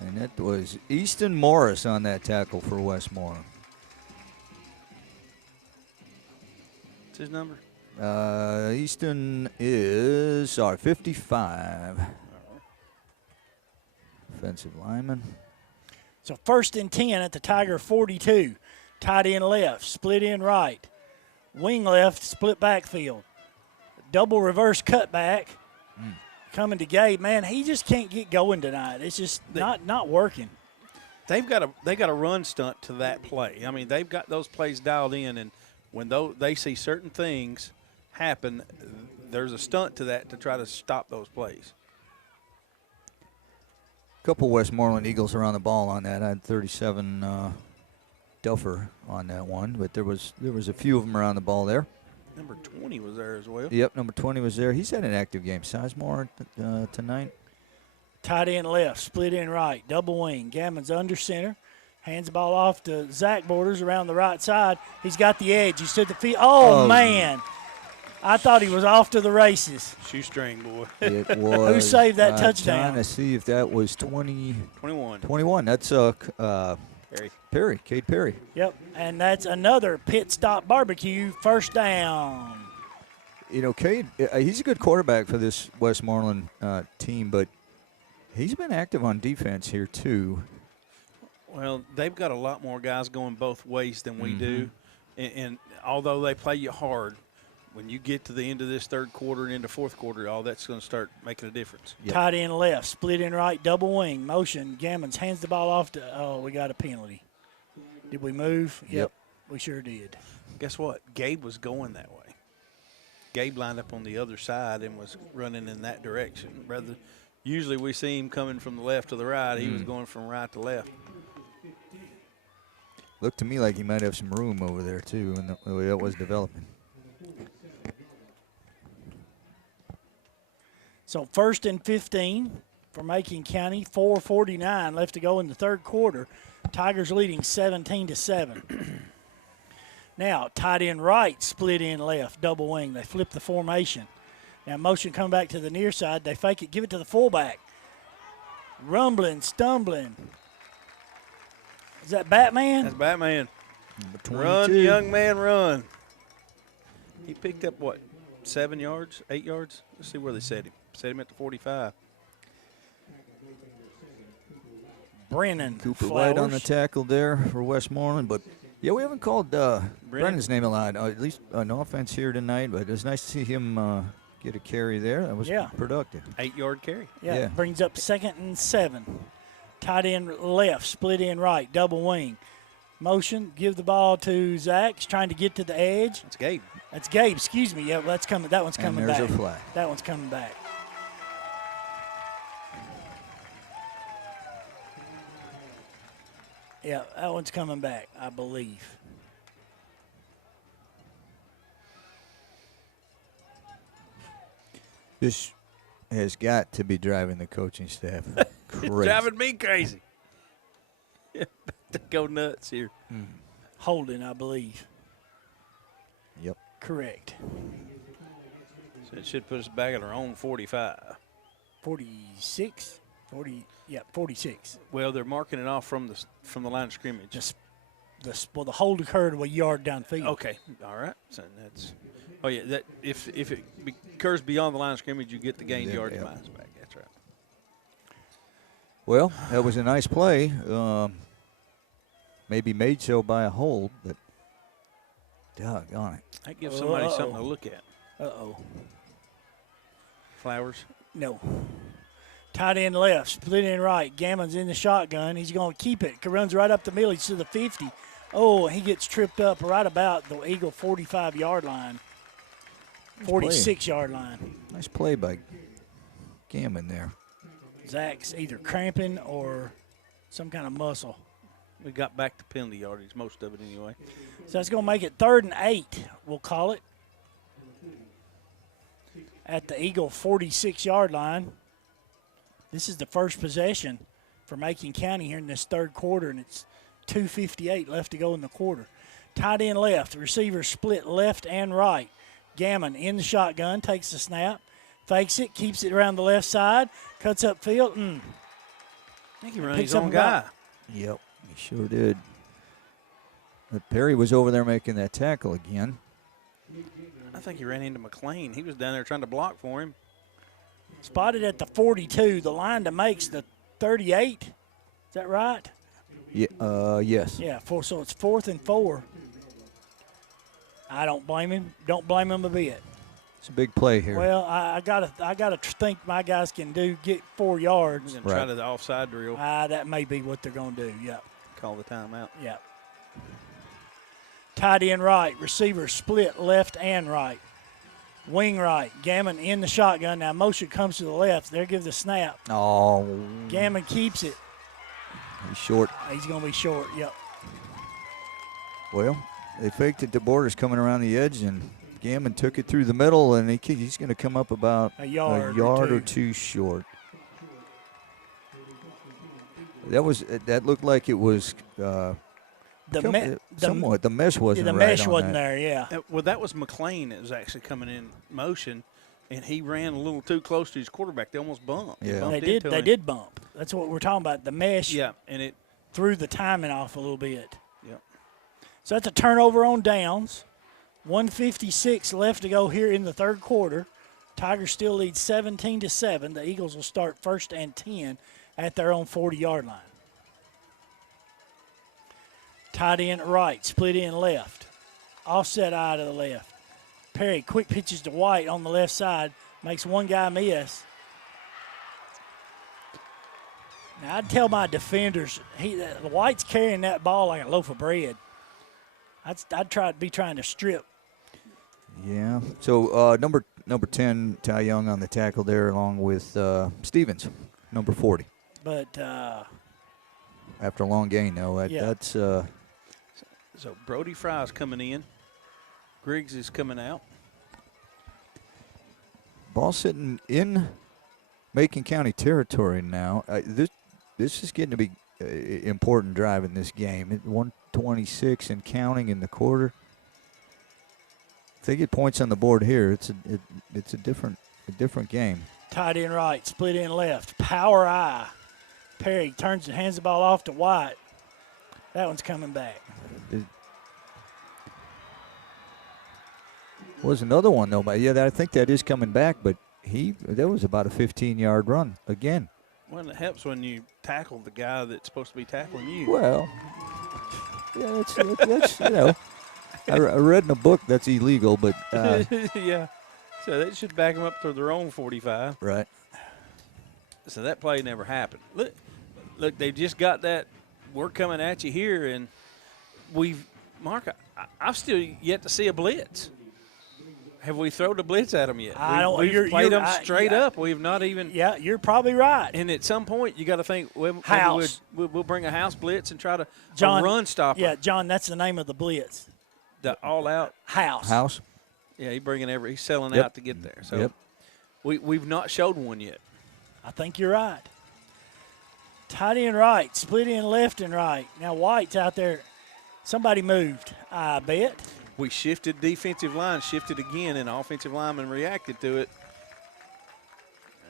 And that was Easton Morris on that tackle for Westmoreland. What's his number? Easton is, 55. Offensive lineman. So 1st and 10 at the Tiger 42. Tight end left, split in right. Wing left, split backfield. Double reverse cutback. Coming to Gabe. Man, he just can't get going tonight. It's just not working. They got a run stunt to that play. I mean, they've got those plays dialed in, and when they see certain things happen, there's a stunt to that to try to stop those plays. A couple Westmoreland Eagles are on the ball on that. I had 37 Duffer on that one, but there was a few of them around the ball there. Number 20 was there as well. Yep, number 20 was there. He's had an active game. Sizemore tonight. Tight end left, split in right, double wing. Gammon's under center. Hands the ball off to Zach Borders around the right side. He's got the edge. He stood the feet. Oh, man. I thought he was off to the races. Shoestring, boy. It was. Who saved that touchdown? I'm trying to see if that was 21. 21. That's Perry, Cade Perry. Yep, and that's another pit stop barbecue, first down. You know, Cade, he's a good quarterback for this Westmoreland team, but he's been active on defense here too. Well, they've got a lot more guys going both ways than we do, and although they play you hard, when you get to the end of this third quarter and into fourth quarter, all that's going to start making a difference. Yep. Tight end left, split in right, double wing, motion. Gammons hands the ball off to, we got a penalty. Did we move? Yep, we sure did. Guess what? Gabe was going that way. Gabe lined up on the other side and was running in that direction. Usually we see him coming from the left to the right. He was going from right to left. Looked to me like he might have some room over there, too, and the way that was developing. So 1st and 15 for Macon County. 4:49 left to go in the third quarter. Tigers leading 17-7. Now, tight end right, split in left, double wing. They flip the formation. Now, motion come back to the near side. They fake it, give it to the fullback. Rumbling, stumbling. Is that Batman? That's Batman. Number 22. Run, young man, run. He picked up, what, 7 yards, 8 yards? Let's see where they set him. Set him at the 45. Brennan Cooper Flowers. White on the tackle there for Westmoreland. But, yeah, we haven't called Brennan's name a lot, at least on offense here tonight. But it was nice to see him get a carry there. That was productive. 8-yard carry. Yeah, brings up 2nd and 7. Tight end left, split in right, double wing. Motion, give the ball to Zach. He's trying to get to the edge. That's Gabe. That's Gabe, excuse me. Yeah, that's coming. That one's coming and there's back. a flag. That one's coming back. Yeah, that one's coming back, I believe. This has got to be driving the coaching staff crazy. It's driving me crazy. To go nuts here. Holding, I believe. Yep. Correct. So it should put us back at our own 45. 46? 46. Well, they're marking it off from the line of scrimmage. The hold occurred a yard downfield. Okay, all right. So that's that if it occurs beyond the line of scrimmage, you get the gain yardage minus back. That's right. Well, that was a nice play. Maybe made so by a hold, but doggone it. That gives somebody something to look at. Flowers? No. Tight end left, split in right. Gammon's in the shotgun. He's going to keep it. Runs right up the middle. He's to the 50. Oh, he gets tripped up right about the Eagle 45-yard line. 46-yard line. Nice play by Gammon there. Zach's either cramping or some kind of muscle. We got back to penalty yardage, most of it anyway. So that's going to make it 3rd and 8, we'll call it, at the Eagle 46-yard line. This is the first possession for Macon County here in this third quarter, and it's 2:58 left to go in the quarter. Tight end left, receiver split left and right. Gammon in the shotgun, takes the snap, fakes it, keeps it around the left side, cuts up field. I think he ran his own guy. Yep, he sure did. But Perry was over there making that tackle again. I think he ran into McLean. He was down there trying to block for him. Spotted at the 42. The line to make's the 38. Is that right? Yeah. Yes. Yeah. So it's 4th and 4. I don't blame him. Don't blame him a bit. It's a big play here. Well, I gotta think my guys can get 4 yards. We're gonna try the offside drill. That may be what they're gonna do. Yep. Call the timeout. Yep. Tight end right, receiver split left and right. Wing right, Gammon in the shotgun. Now motion comes to the left. There, give the snap. Oh. Gammon keeps it. He's short. He's going to be short, yep. Well, they faked it to Borders coming around the edge, and Gammon took it through the middle, and he's going to come up about a yard or two short. That looked like it was somewhat. The mesh wasn't the right mesh on wasn't that. there, yeah. Well, that was McLean that was actually coming in motion, and he ran a little too close to his quarterback. They almost bumped. Yeah. They did bump. That's what we're talking about. The mesh and it threw the timing off a little bit. Yep. So that's a turnover on downs. 1:56 left to go here in the third quarter. Tigers still lead 17-7. The Eagles will start 1st and 10 at their own 40-yard line. Tight end right, split in left. Offset eye to the left. Perry quick pitches to White on the left side. Makes one guy miss. Now, I'd tell my defenders, White's carrying that ball like a loaf of bread. I'd be trying to strip. Yeah. So number 10, Ty Young on the tackle there, along with Stevens, number 40. But after a long gain, though, that's So Brody Fry's coming in. Griggs is coming out. Ball sitting in Macon County territory now. This is getting to be important drive in this game. At 126 and counting in the quarter. If they get points on the board here, it's a different game. Tight end right, split in left, power I. Perry turns and hands the ball off to White. That one's coming back. Was another one though, but I think that is coming back. But that was about a 15-yard run again. Well, it helps when you tackle the guy that's supposed to be tackling you. Well, yeah, that's I read in a book that's illegal, but yeah. So they should back them up to their own 45. Right. So that play never happened. Look, they just got that. We're coming at you here, and Mark, I've still yet to see a blitz. Have we thrown the blitz at them yet? We've played them straight up. We've not even. Yeah, you're probably right. And at some point, you got to think we'll bring a house blitz and try to run stopper. Yeah, John, that's the name of the blitz. The all-out house. Yeah, he's selling out to get there. So we've not showed one yet. I think you're right. Tight end right, split in left and right. Now White's out there. Somebody moved, I bet. We shifted defensive line, shifted again, and offensive lineman reacted to it.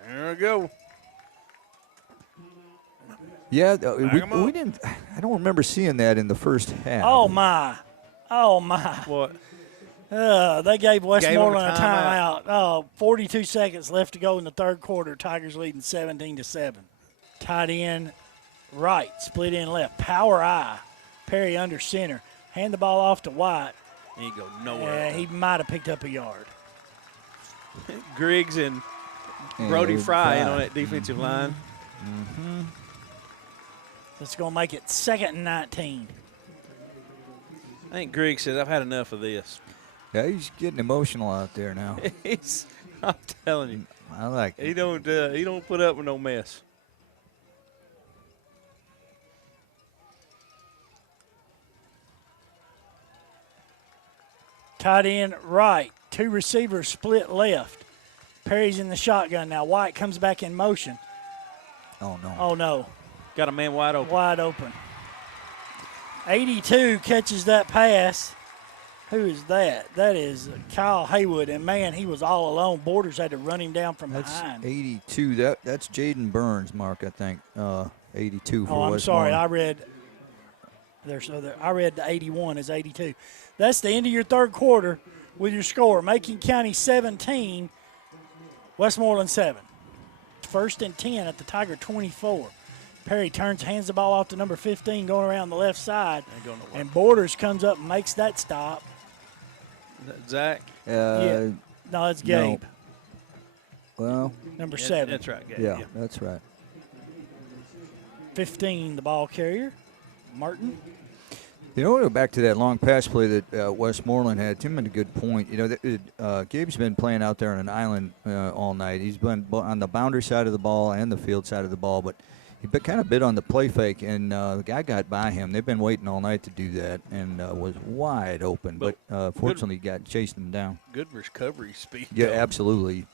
There we go. Yeah, we didn't. I don't remember seeing that in the first half. Oh my. What? They gave Westmoreland a timeout. 42 seconds left to go in the third quarter. Tigers leading 17-7. Tight end right, split in left. Power I. Perry under center. Hand the ball off to White. He ain't go nowhere. Yeah, he might have picked up a yard. Griggs and Brody Fry in on that defensive line. Mm-hmm. That's going to make it 2nd and 19. I think Griggs says, I've had enough of this. Yeah, he's getting emotional out there now. I'm telling you. I like it. He don't put up with no mess. Tight end right. 2 receivers split left. Perry's in the shotgun now. White comes back in motion. Oh, no. Oh, no. Got a man wide open. Wide open. 82 catches that pass. Who is that? That is Kyle Haywood. And, man, he was all alone. Borders had to run him down from behind. 82. That's Jaden Burns, Mark, I think. 82 for I'm Westmoreland. sorry. I read the 81 as 82. That's the end of your third quarter with your score. Macon County 17, Westmoreland 7. 1st and 10 at the Tiger 24. Perry hands the ball off to number 15 going around the left side. And Borders comes up and makes that stop. Is that Zach? Yeah. No, it's Gabe. No. Well. Number 7. That's right, Gabe. Yeah, that's right. 15, the ball carrier, Martin. You know, back to that long pass play that Westmoreland had. Tim made a good point. Gabe's been playing out there on an island all night. He's been on the boundary side of the ball and the field side of the ball, but he kind of bit on the play fake, and the guy got by him. They've been waiting all night to do that, and was wide open, but fortunately got chased him down. Good recovery speed. Yeah, absolutely.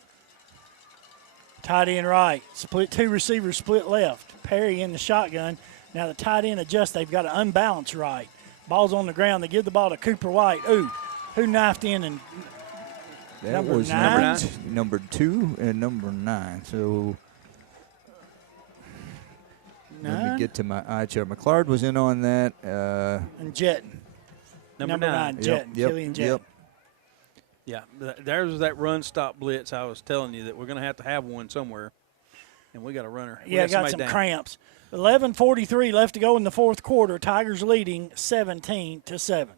Tight end right, 2 receivers split left. Perry in the shotgun. Now the tight end adjusts. They've got an unbalanced right. Ball's on the ground. They give the ball to Cooper White. Ooh, who knifed in? And that was number 2 and number 9. So 9? Let me get to my eye chart. McLeod was in on that. And Jetton. Number 9, Jetton. Killian Jetton. Yeah, there's that run stop blitz I was telling you that we're going to have one somewhere, and we got a runner. Yeah, got some cramps. 11:43 left to go in the fourth quarter. Tigers leading 17-7.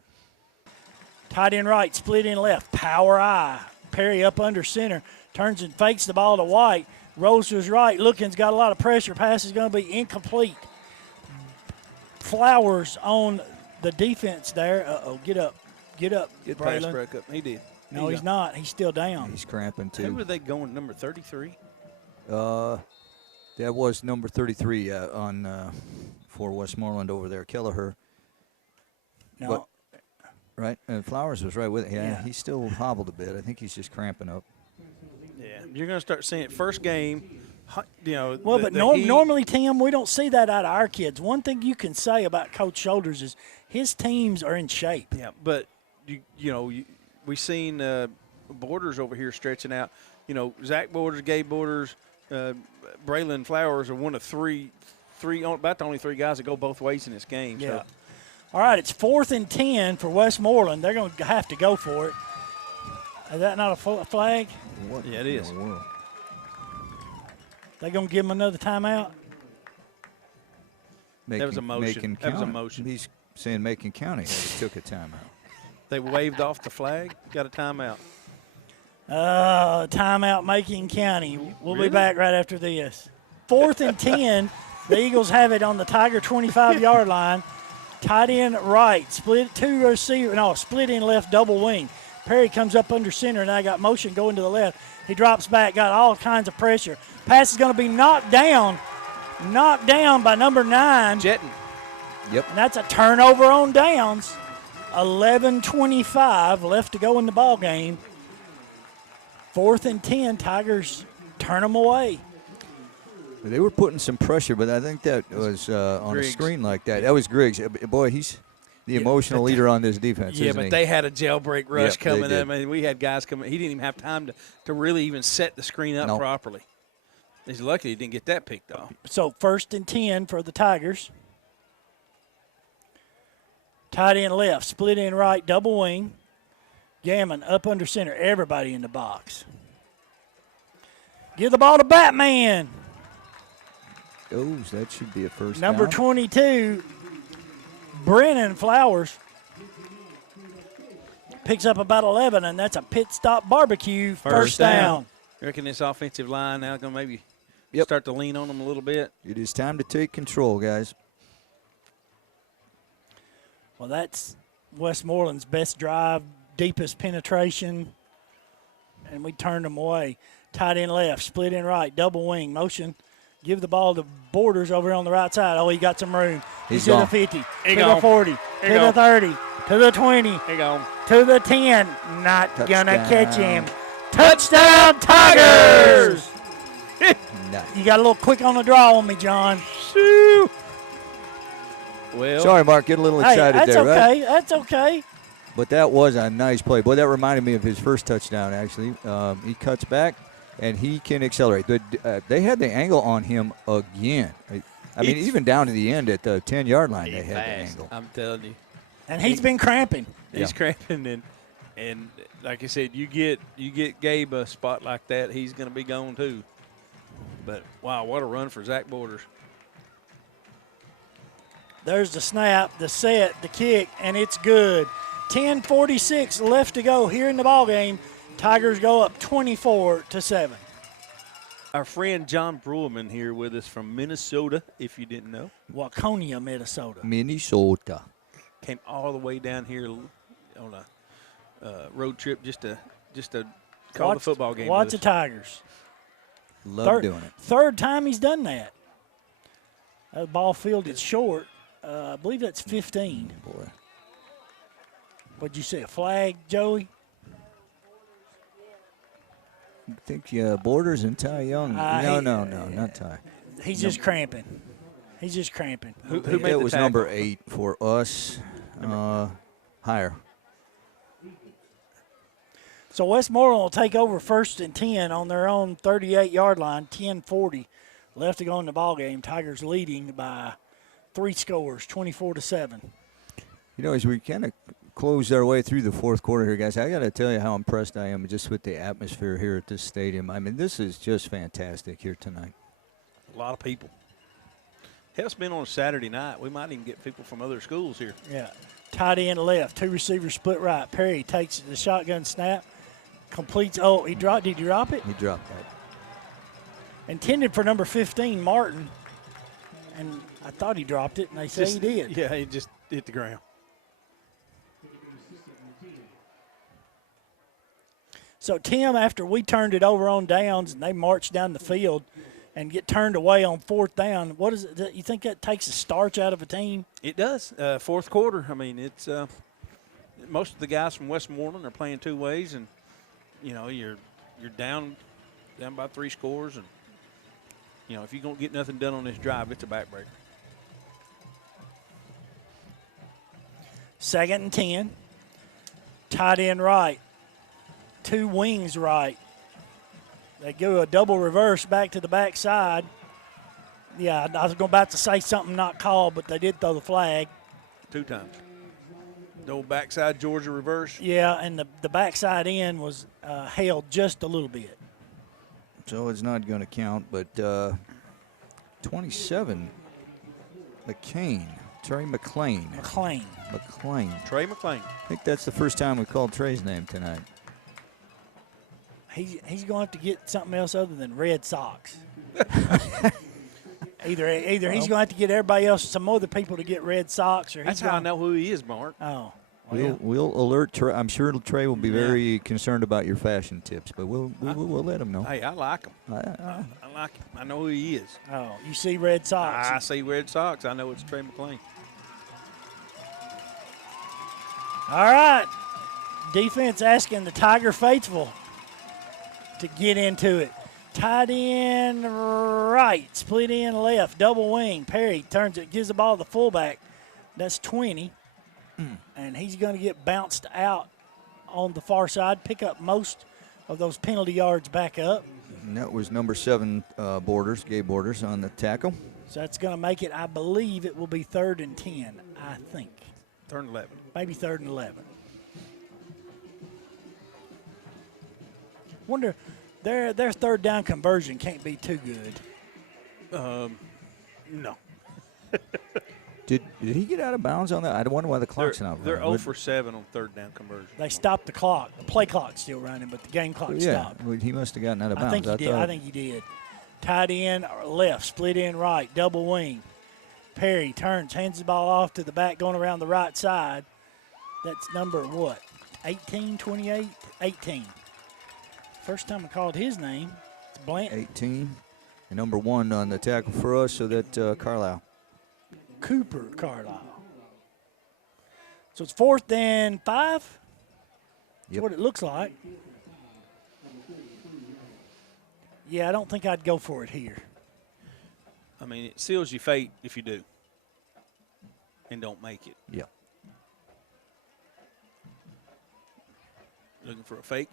Tight end right, split in left. Power I. Perry up under center. Turns and fakes the ball to White. Rolls to his right. Looking's got a lot of pressure. Pass is going to be incomplete. Flowers on the defense there. Uh-oh, get up. Get up, Good Braylon. pass break up. He did. No, he's not. He's still down. He's cramping, too. Who were they going, number 33? That was number 33 for Westmoreland over there, Kelleher. No, right? And Flowers was right with it. Yeah. He still hobbled a bit. I think he's just cramping up. Yeah, you're going to start seeing it first game. Well, the but heat. normally, Tim, we don't see that out of our kids. One thing you can say about Coach Shoulders is his teams are in shape. Yeah, but we seen Borders over here stretching out. Zach Borders, Gabe Borders, Braylon Flowers are one of three, about the only three guys that go both ways in this game. Yeah. So. All right, it's 4th and 10 for Westmoreland. They're going to have to go for it. Is that not a flag? What Yeah, it is. in the world? They going to give him another timeout? That was a motion. Macon That was a County. motion. He's saying Macon County took a timeout. They waved off the flag, got a timeout. Timeout, Macon County. We'll Really? be back right after this. 4th and 10. The Eagles have it on the Tiger 25-yard line. Tight end right, split in left, double wing. Perry comes up under center, and I got motion going to the left. He drops back, got all kinds of pressure. Pass is going to be knocked down by number 9. Jetton. Yep. And that's a turnover on downs. 11:25 left to go in the ball game. 4th and 10, Tigers turn them away. They were putting some pressure, but I think that was on Griggs. a screen like that. That was Griggs. Boy, he's the emotional leader on this defense, Yeah, isn't but he? they had a jailbreak rush Yep, they coming. did. I mean, we had guys coming. He didn't even have time to really even set the screen up Nope. properly. He's lucky he didn't get that picked off. So 1st and 10 for the Tigers. Tight end left, split in right, double wing. Gammon up under center, everybody in the box. Give the ball to Batman. That should be a first Number down. 22, Brennan Flowers. Picks up about 11, and that's a pit stop barbecue. First down. You reckon this offensive line now going to maybe Yep. start to lean on them a little bit? It is time to take control, guys. Well, that's Westmoreland's best drive, deepest penetration, and we turned them away. Tight end left, split in right, double wing, motion. Give the ball to Borders over on the right side. Oh, he got some room. He's to the gone. 50, He to gone. the 40, to He the gone. 30, to the 20, Here you go. to the 10. Not going to Touchdown. catch him. Touchdown, Tigers! Nice. You got a little quick on the draw on me, John. Shoo. Well, Sorry, Mark, get a little Hey, excited that's there, okay. right? That's okay. But that was a nice play. Boy, that reminded me of his first touchdown, actually. He cuts back, and he can accelerate. They had the angle on him again. I mean, He's- even down to the end at the 10-yard line, they he's had the fast. angle. I'm telling you. And he's been cramping. He's cramping, and like I said, you get Gabe a spot like that, he's going to be gone too. But, wow, what a run for Zach Borders. There's the snap, the set, the kick, and it's good. 10:46 left to go here in the ball game. Tigers go up 24-7. Our friend John Brewerman here with us from Minnesota, if you didn't know. Waconia, Minnesota. Minnesota. Came all the way down here on a road trip just to call the football game. Watch with the us. Tigers. Love doing it. Third time he's done that. That ball fielded short. I believe that's 15. Boy. What'd you say, a flag, Joey? I think Borders and Ty Young. No, not Ty. He's just cramping. He's just cramping. Who made That the was tackle? number 8 for us. Higher. So Westmoreland will take over 1st and 10 on their own 38-yard line, 10:40 left to go in the ball game. Tigers leading by 3 scores, 24-7. You know, as we kind of close our way through the fourth quarter here, guys, I got to tell you how impressed I am just with the atmosphere here at this stadium. I mean, this is just fantastic here tonight. A lot of people. Hell, it's been on a Saturday night. We might even get people from other schools here. Yeah. Tight end left, 2 receivers split right. Perry takes the shotgun snap, completes. Oh, he dropped. Did he drop it? He dropped that. Intended for number 15, Martin. And I thought he dropped it, and they say he did. Yeah, he just hit the ground. So, Tim, after we turned it over on downs and they marched down the field and get turned away on 4th down, what is it? You think that takes the starch out of a team? It does. Fourth quarter. I mean, it's most of the guys from Westmoreland are playing two ways, and you're down by 3 scores, and if you don't get nothing done on this drive, it's a backbreaker. 2nd and 10. Tight end right. 2 wings right. They go a double reverse back to the backside. Yeah, I was about to say something not called, but they did throw the flag. 2 times. The old backside Georgia reverse. Yeah, and the backside end was held just a little bit. So it's not going to count, but 27, McCain, Trey McLean. McLean. Trey McLean. I think that's the first time we called Trey's name tonight. He's going to have to get something else other than red socks. Either he's going to have to get everybody else, some other people to get red socks, or that's how I know who he is, Mark. Oh. We'll alert Trey. I'm sure Trey will be very concerned about your fashion tips, but we'll let him know. Hey, I like him. I like him. I know who he is. Oh, you see red socks. I see red socks. I know it's Trey McLean. All right. Defense asking the Tiger faithful to get into it. Tight end right, split end left, double wing. Perry turns it, gives the ball to the fullback. That's 20. And he's going to get bounced out on the far side, pick up most of those penalty yards back up. And that was number 7, Gabe Borders on the tackle. So that's going to make it, I believe it will be 3rd and 10, I think. 3rd and 11. Maybe 3rd and 11. Wonder, their 3rd down conversion can't be too good. No. Did he get out of bounds on that? I wonder why the clock's not running. They're 0 for 7 on 3rd down conversion. They stopped the clock. The play clock's still running, but the game clock stopped. Yeah, he must have gotten out of bounds. I think he did. Tight end left, split end right, double wing. Perry turns, hands the ball off to the back, going around the right side. That's number what? 18, 28, 18. First time I called his name. It's Blanton. 18. And number 1 on the tackle for us, so that Carlisle. Cooper Carlisle. So it's 4th and 5? That's what it looks like. Yeah, I don't think I'd go for it here. I mean, it seals your fate if you do and don't make it. Yeah. Looking for a fake?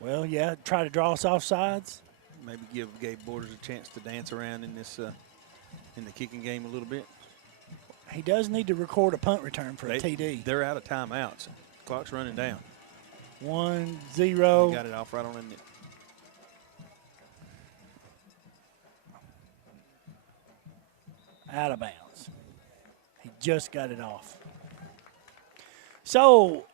Well, yeah, try to draw us off sides. Maybe give Gabe Borders a chance to dance around in this in the kicking game a little bit. He does need to record a punt return for a TD. They're out of timeouts. Clock's running down. 1-0. They got it off right on in it. Out of bounds. He just got it off. So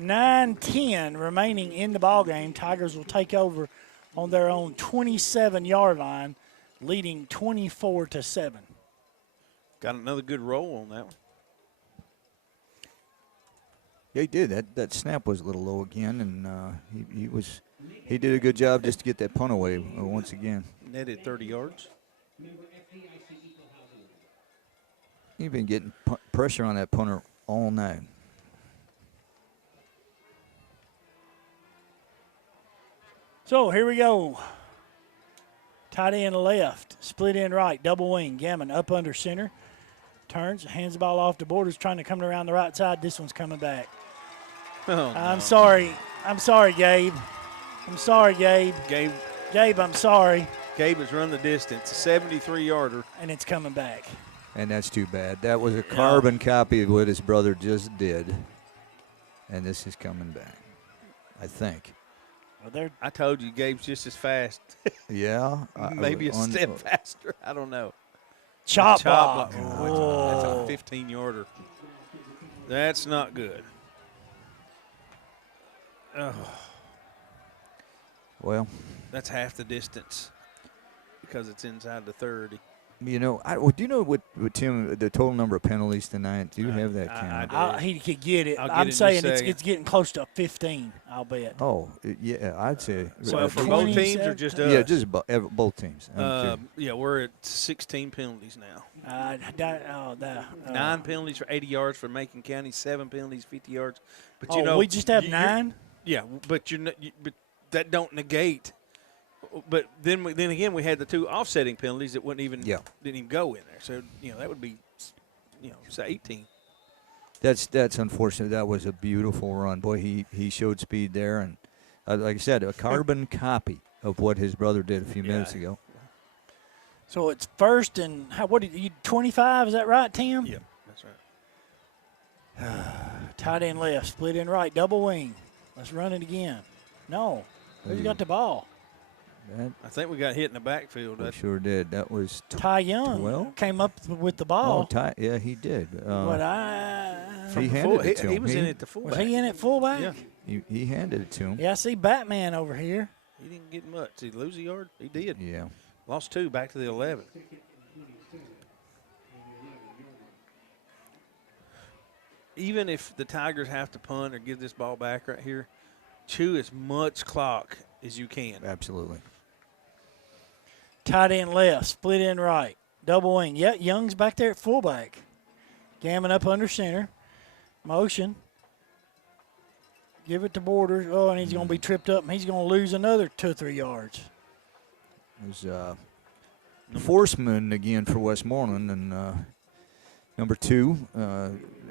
9-10 remaining in the ball game. Tigers will take over on their own 27-yard line, leading 24-7. Got another good roll on that one. Yeah, he did. That snap was a little low again, and he did a good job just to get that punt away once again. Netted 30 yards. He's been getting pressure on that punter all night. So here we go. Tight end left, split end right, double wing. Gammon up under center. Turns, hands the ball off to Borders, trying to come around the right side. This one's coming back. Oh, I'm sorry. I'm sorry, Gabe. I'm sorry, Gabe. Gabe, I'm sorry. Gabe has run the distance, a 73-yarder. And it's coming back. And that's too bad. That was a carbon copy of what his brother just did. And this is coming back, I think. Well, I told you, Gabe's just as fast. Yeah. Maybe a step faster. I don't know. Chop block. Oh, that's a 15-yarder. That's not good. Oh. Well. That's half the distance because it's inside the 30. You know, do you know what Tim, the total number of penalties tonight? Do you have that count? He could get it. I'll get I'm it saying in a second. it's getting close to 15, I'll bet. Oh, yeah, I'd say. So for both teams or just us? Yeah, just both teams. Yeah, we're at 16 penalties now. 9 penalties for 80 yards for Macon County, 7 penalties, 50 yards. But you know, we just have 9. Yeah, but but that don't negate. But then again, we had the 2 offsetting penalties that didn't even go in there. So that would be, say 18. That's unfortunate. That was a beautiful run. Boy, he showed speed there, and like I said, a carbon copy of what his brother did a few minutes ago. So it's first and 25? Is that right, Tim? Yeah, that's right. Tight end left, split in right, double wing. Let's run it again. No, who's got the ball? I think we got hit in the backfield. We sure did. That was Ty Young came up with the ball. Ty, yeah, he did. He handed it to him. He was in at the fullback. Was he in at fullback? Yeah. He handed it to him. Yeah, I see Batman over here. He didn't get much. Did he lose a yard? He did. Yeah. Lost 2, back to the 11. Even if the Tigers have to punt or give this ball back right here, chew as much clock as you can. Absolutely. Tight end left, split in right, double wing. Yeah, Young's back there at fullback. Gammon up under center. Motion. Give it to Borders. Oh, and he's going to be tripped up, and he's going to lose another 2 or 3 yards. There's Forsman again for Westmoreland, and number 2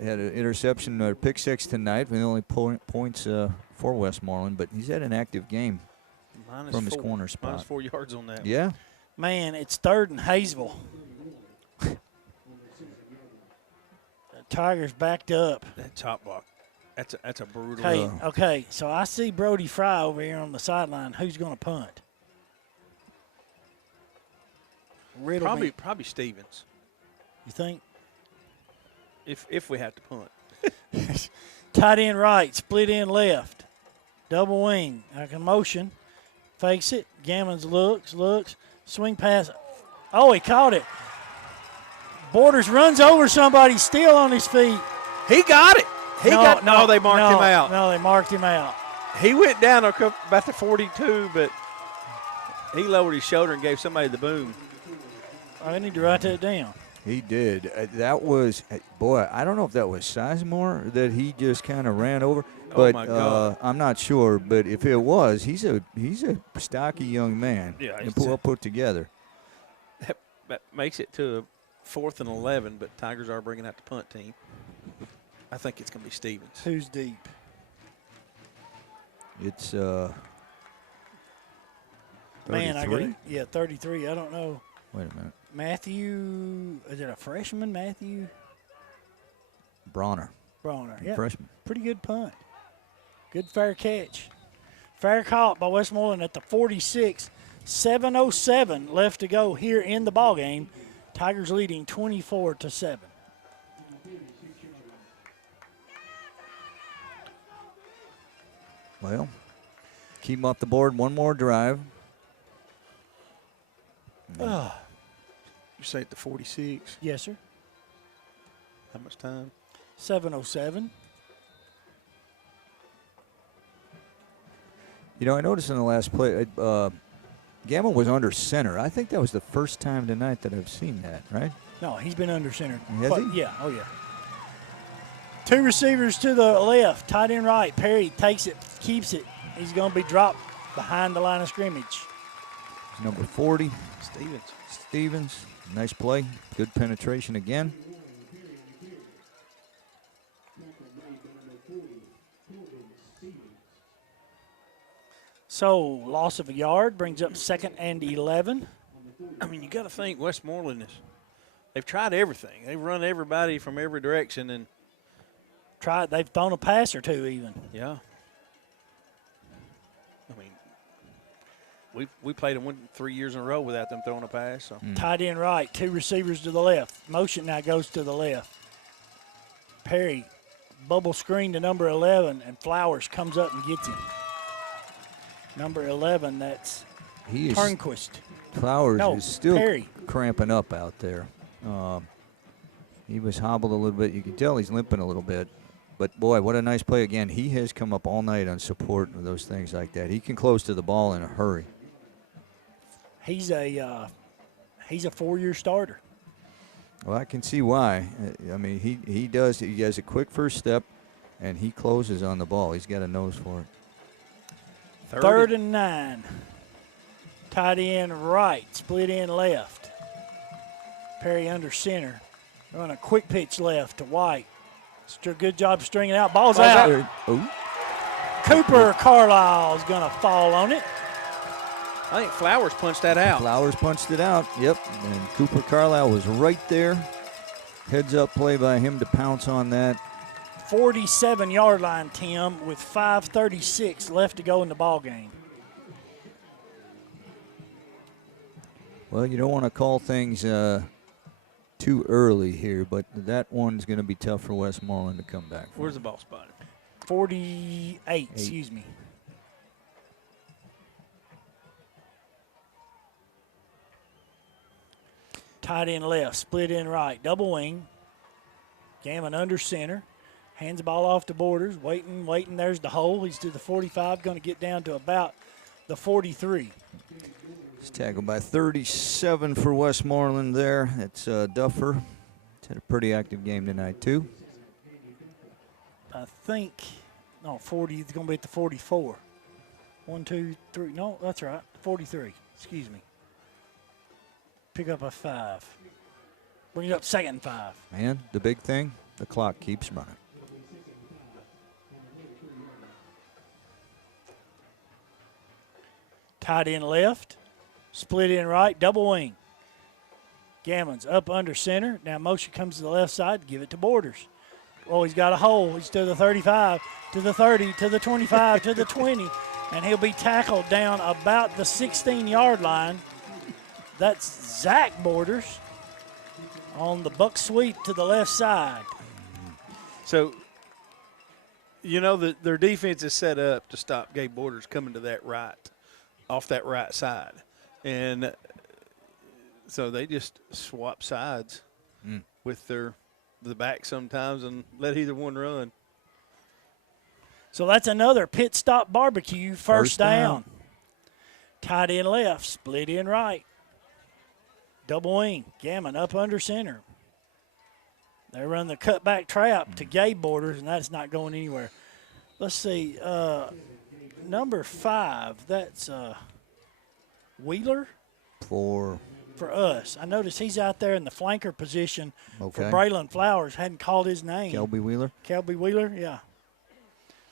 had an interception or pick 6 tonight. The only points for Westmoreland, but he's had an active game from his corner spot. Minus 4 yards on that. Yeah. Man, it's 3rd and Hayesville. The Tigers backed up. That chop block, that's a brutal. Okay, so I see Brody Fry over here on the sideline. Who's going to punt? Probably Stevens. You think? If we have to punt. Tight end right, split in left. Double wing. I can motion. Fakes it. Gammons looks. Swing pass. Oh, he caught it. Borders runs over somebody, still on his feet. He got it. They marked him out. No, they marked him out. He went down about the 42, but he lowered his shoulder and gave somebody the boom. I need to write that down. He did. That was, boy, I don't know if that was Sizemore that he just kind of ran over, but I'm not sure. But if it was, he's a stocky young man. Yeah, and well put together. That makes it to a 4th and 11, but Tigers are bringing out the punt team. I think it's going to be Stevens. Who's deep? It's 33. Man, I got it. 33. I don't know. Wait a minute. Matthew, is it a freshman, Matthew? Bronner. Yeah. Freshman. Pretty good punt. Good fair catch. Fair caught by Westmoreland at the 46. 7:07 left to go here in the ballgame. Tigers leading 24-7. Well, keep them off the board. One more drive. You say at the 46? Yes, sir. How much time? 7:07. You know, I noticed in the last play, Gamma was under center. I think that was the first time tonight that I've seen that, right? No, he's been under center. Has he? Yeah, oh yeah. 2 receivers to the left, tight end right. Perry takes it, keeps it. He's going to be dropped behind the line of scrimmage. Number 40. Stevens. Nice play. Good penetration again. So, loss of a yard brings up 2nd and 11. I mean, you got to think Westmoreland they've tried everything. They've run everybody from every direction and They've thrown a pass or 2 even. yeah. I mean, we played them 3 years in a row without them throwing a pass. So. Tight end right, 2 receivers to the left. Motion now goes to the left. Perry, bubble screen to number 11, and Flowers comes up and gets him. Number 11, that's Turnquist. Flowers No, is still Perry. cramping up out there. He was hobbled a little bit. You can tell he's limping a little bit. But, boy, what a nice play again. He has come up all night on support and those things like that. He can close to the ball in a hurry. He's a 4-year starter. Well, I can see why. I mean, he does. He has a quick first step, and he closes on the ball. He's got a nose for it. 3rd and 9. Tight end right, split in left. Perry under center. Run a quick pitch left to White. Good job stringing out. Ball's out. Oh. Cooper Carlisle's going to fall on it. I think Flowers punched that out. Flowers punched it out. Yep. And Cooper Carlisle was right there. Heads up play by him to pounce on that. 47-yard line, Tim, with 5:36 left to go in the ball game. Well, you don't want to call things too early here, but that one's going to be tough for Westmoreland to come back from. Where's the ball spotted? 48, excuse me. Tight end left, split in right, double wing. Gammon under center. Hands the ball off to Borders, waiting. There's the hole. He's to the 45, going to get down to about the 43. He's tackled by 37 for Westmoreland there. It's Duffer. He's had a pretty active game tonight, too. I think, 40, it's going to be at the 44. 1, 2, 3. No, that's right, 43. Excuse me. Pick up a 5. Bring it up 2nd and 5. Man, the big thing, the clock keeps running. Tight end left, split in right, double wing. Gammon's up under center. Now motion comes to the left side. Give it to Borders. Oh, he's got a hole. He's to the 35, to the 30, to the 25, to the 20. And he'll be tackled down about the 16-yard line. That's Zach Borders on the buck sweep to the left side. So, you know that their defense is set up to stop Gabe Borders coming to that right, off that right side. And so they just swap sides with the back sometimes and let either one run. So that's another pit stop barbecue, first down. Tight end left, split in right. Double wing, Gammon up under center. They run the cutback trap to Gabe Borders, and that's not going anywhere. Let's see, number 5, that's Wheeler For us. I noticed he's out there in the flanker position for Okay. Braylon Flowers. Hadn't called his name. Kelby Wheeler. Kelby Wheeler, yeah.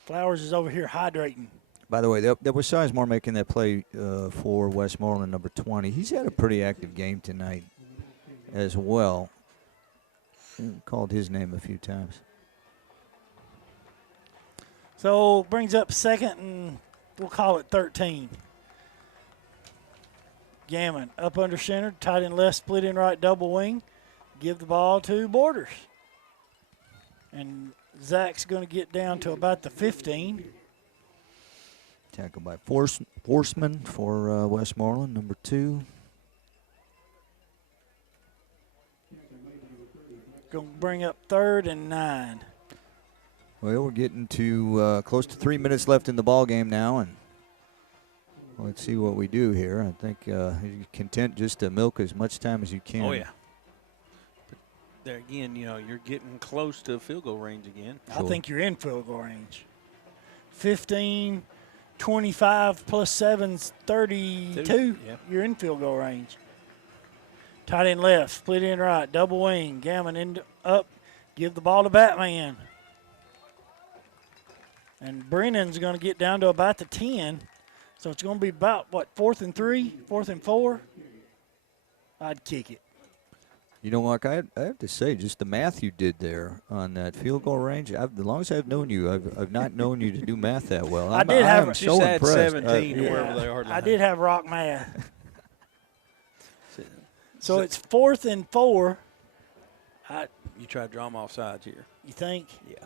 Flowers is over here hydrating. By the way, that was Sizemore making that play for Westmoreland, number 20. He's had a pretty active game tonight as well. Called his name a few times. So brings up 2nd and we'll call it 13. Gammon up under center, tight end left, split in right, double wing. Give the ball to Borders. And Zach's going to get down to about the 15. Tackled by Forceman for Westmoreland, number 2. Going to bring up 3rd and 9. Well, we're getting to close to 3 minutes left in the ball game now, and let's see what we do here. I think you're content just to milk as much time as you can. Oh, yeah. But there again, you're getting close to field goal range again. I think you're in field goal range. 15, 25 plus 7's 32. Yeah. You're in field goal range. Tight end left, split in right, double wing. Gammon up, give the ball to Batman. And Brennan's going to get down to about the 10. So it's going to be about, 4th and 3, 4th and 4? I'd kick it. You know, Mark, I have to say, just the math you did there on that field goal range, as long as I've known you, I've not known you to do math that well. I did have I'm Just so add impressed. 17 to wherever they are. I did have rock math. So it's 4th and 4. You try to draw them off sides here. You think? Yeah.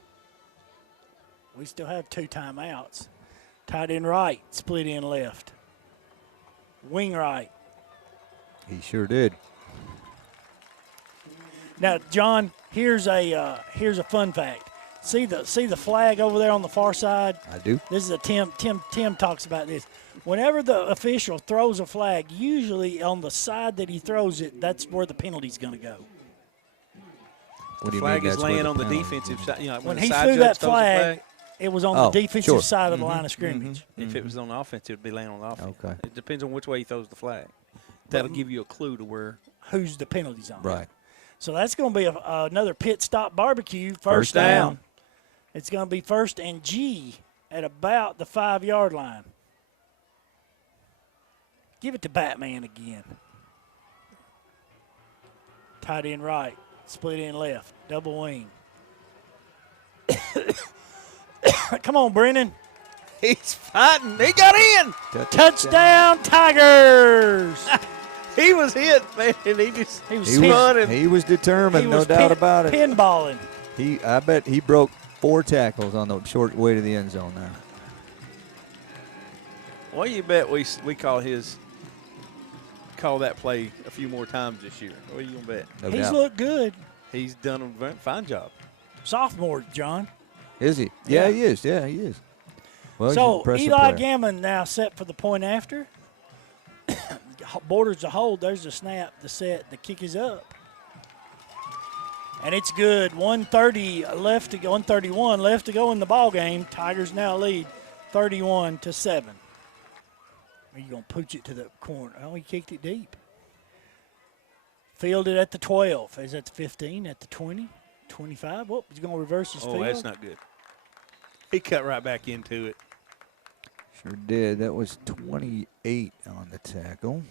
We still have 2 timeouts. Tight end right, split in left. Wing right. He sure did. Now, John, here's a fun fact. See the flag over there on the far side? I do. This is a Tim talks about this. Whenever the official throws a flag, usually on the side that he throws it, that's where the penalty's going to go. What do you Flag mean is that's where laying on the penalty defensive is? side. You know, When the he side threw judge that throws a flag, it was on the defensive sure. side of the line of scrimmage. If it was on the offense, it would be laying on the offense. Okay. It depends on which way he throws the flag. That'll give you a clue to where. Who's the penalty zone? Right. So that's going to be another pit stop barbecue. First down. It's going to be first and G at about the 5-yard line. Give it to Batman again. Tight end right, split end left, double wing. Come on, Brennan. He's fighting. He got in. Touchdown, Tigers. He was hit, man. He was running. He was determined, no doubt about it. Pinballing. I bet he broke 4 tackles on the short way to the end zone there. Well, you bet we call that play a few more times this year. What are you gonna bet? No He's doubt. looked good. He's done a very fine job. Sophomore, John. Is he? Yeah, he is. Yeah, he is. Well, he's an So impressive Eli player. Gammon now set for the point after. Borders the hold. There's the snap, the set, the kick is up. And it's good. 131 left to go in the ball game. Tigers now lead 31-7. Are you going to pooch it to the corner? Oh, he kicked it deep. Fielded at the 12. Is at the 15, at the 20, 25. Whoop, he's going to reverse his field. Oh, that's not good. He cut right back into it. Sure did. That was 28 on the tackle,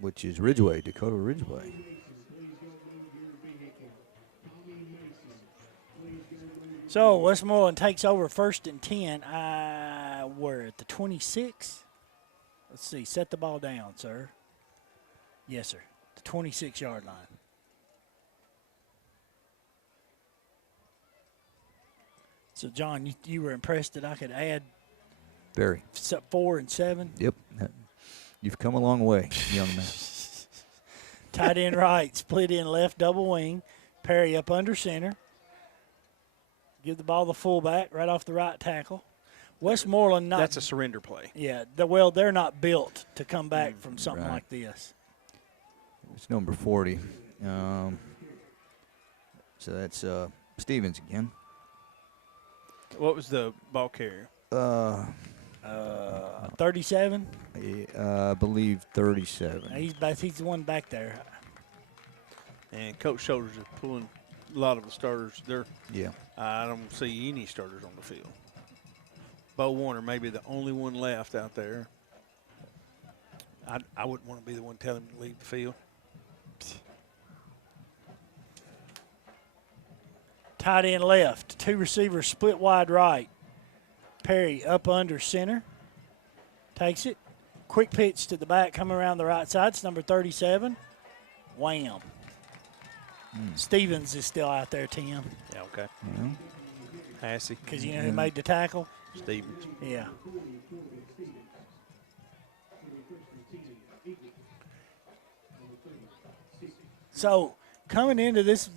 which is Ridgeway, Dakota Ridgeway. So Westmoreland takes over first and 10. We're at the 26. Let's see. Set the ball down, sir. Yes, sir. The 26-yard line. So, John, you were impressed that I could add Very. 4 and 7? Yep. You've come a long way, young man. Tight end right, split in left, double wing. Perry up under center. Give the ball to the fullback right off the right tackle. Westmoreland not. That's a surrender play. Yeah, they're not built to come back from something like this. It's number 40. So that's Stevens again. What was the ball carrier? 37. I believe 37. He's the one back there. And Coach Shoulders is pulling a lot of the starters. Yeah. I don't see any starters on the field. Bo Warner may be the only one left out there. I wouldn't want to be the one telling him to leave the field. Tight end left. 2 receivers split wide right. Perry up under center. Takes it. Quick pitch to the back coming around the right side. It's number 37. Wham. Stevens is still out there, Tim. Yeah, okay. Yeah. Hassey. Because you know who made the tackle? Stevens. Yeah. So coming into this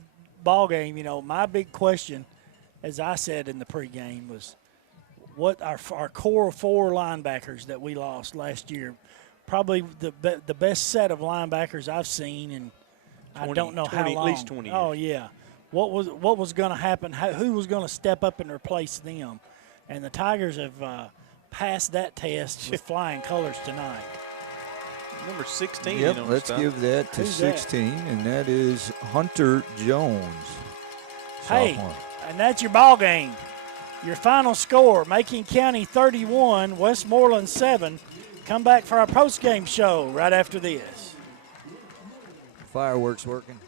ball game, my big question, as I said in the pregame, was what our core 4 linebackers that we lost last year, probably the best set of linebackers I've seen, and I don't know how long. At least 20 years. Oh yeah. What was going to happen? Who was going to step up and replace them? And the Tigers have passed that test with flying colors tonight. Number 16. Yep, let's give that to Who's 16, and that is Hunter Jones. Hey, sophomore. and that's your ball game. Your final score, Macon County 31, Westmoreland 7. Come back for our post-game show right after this. Fireworks working.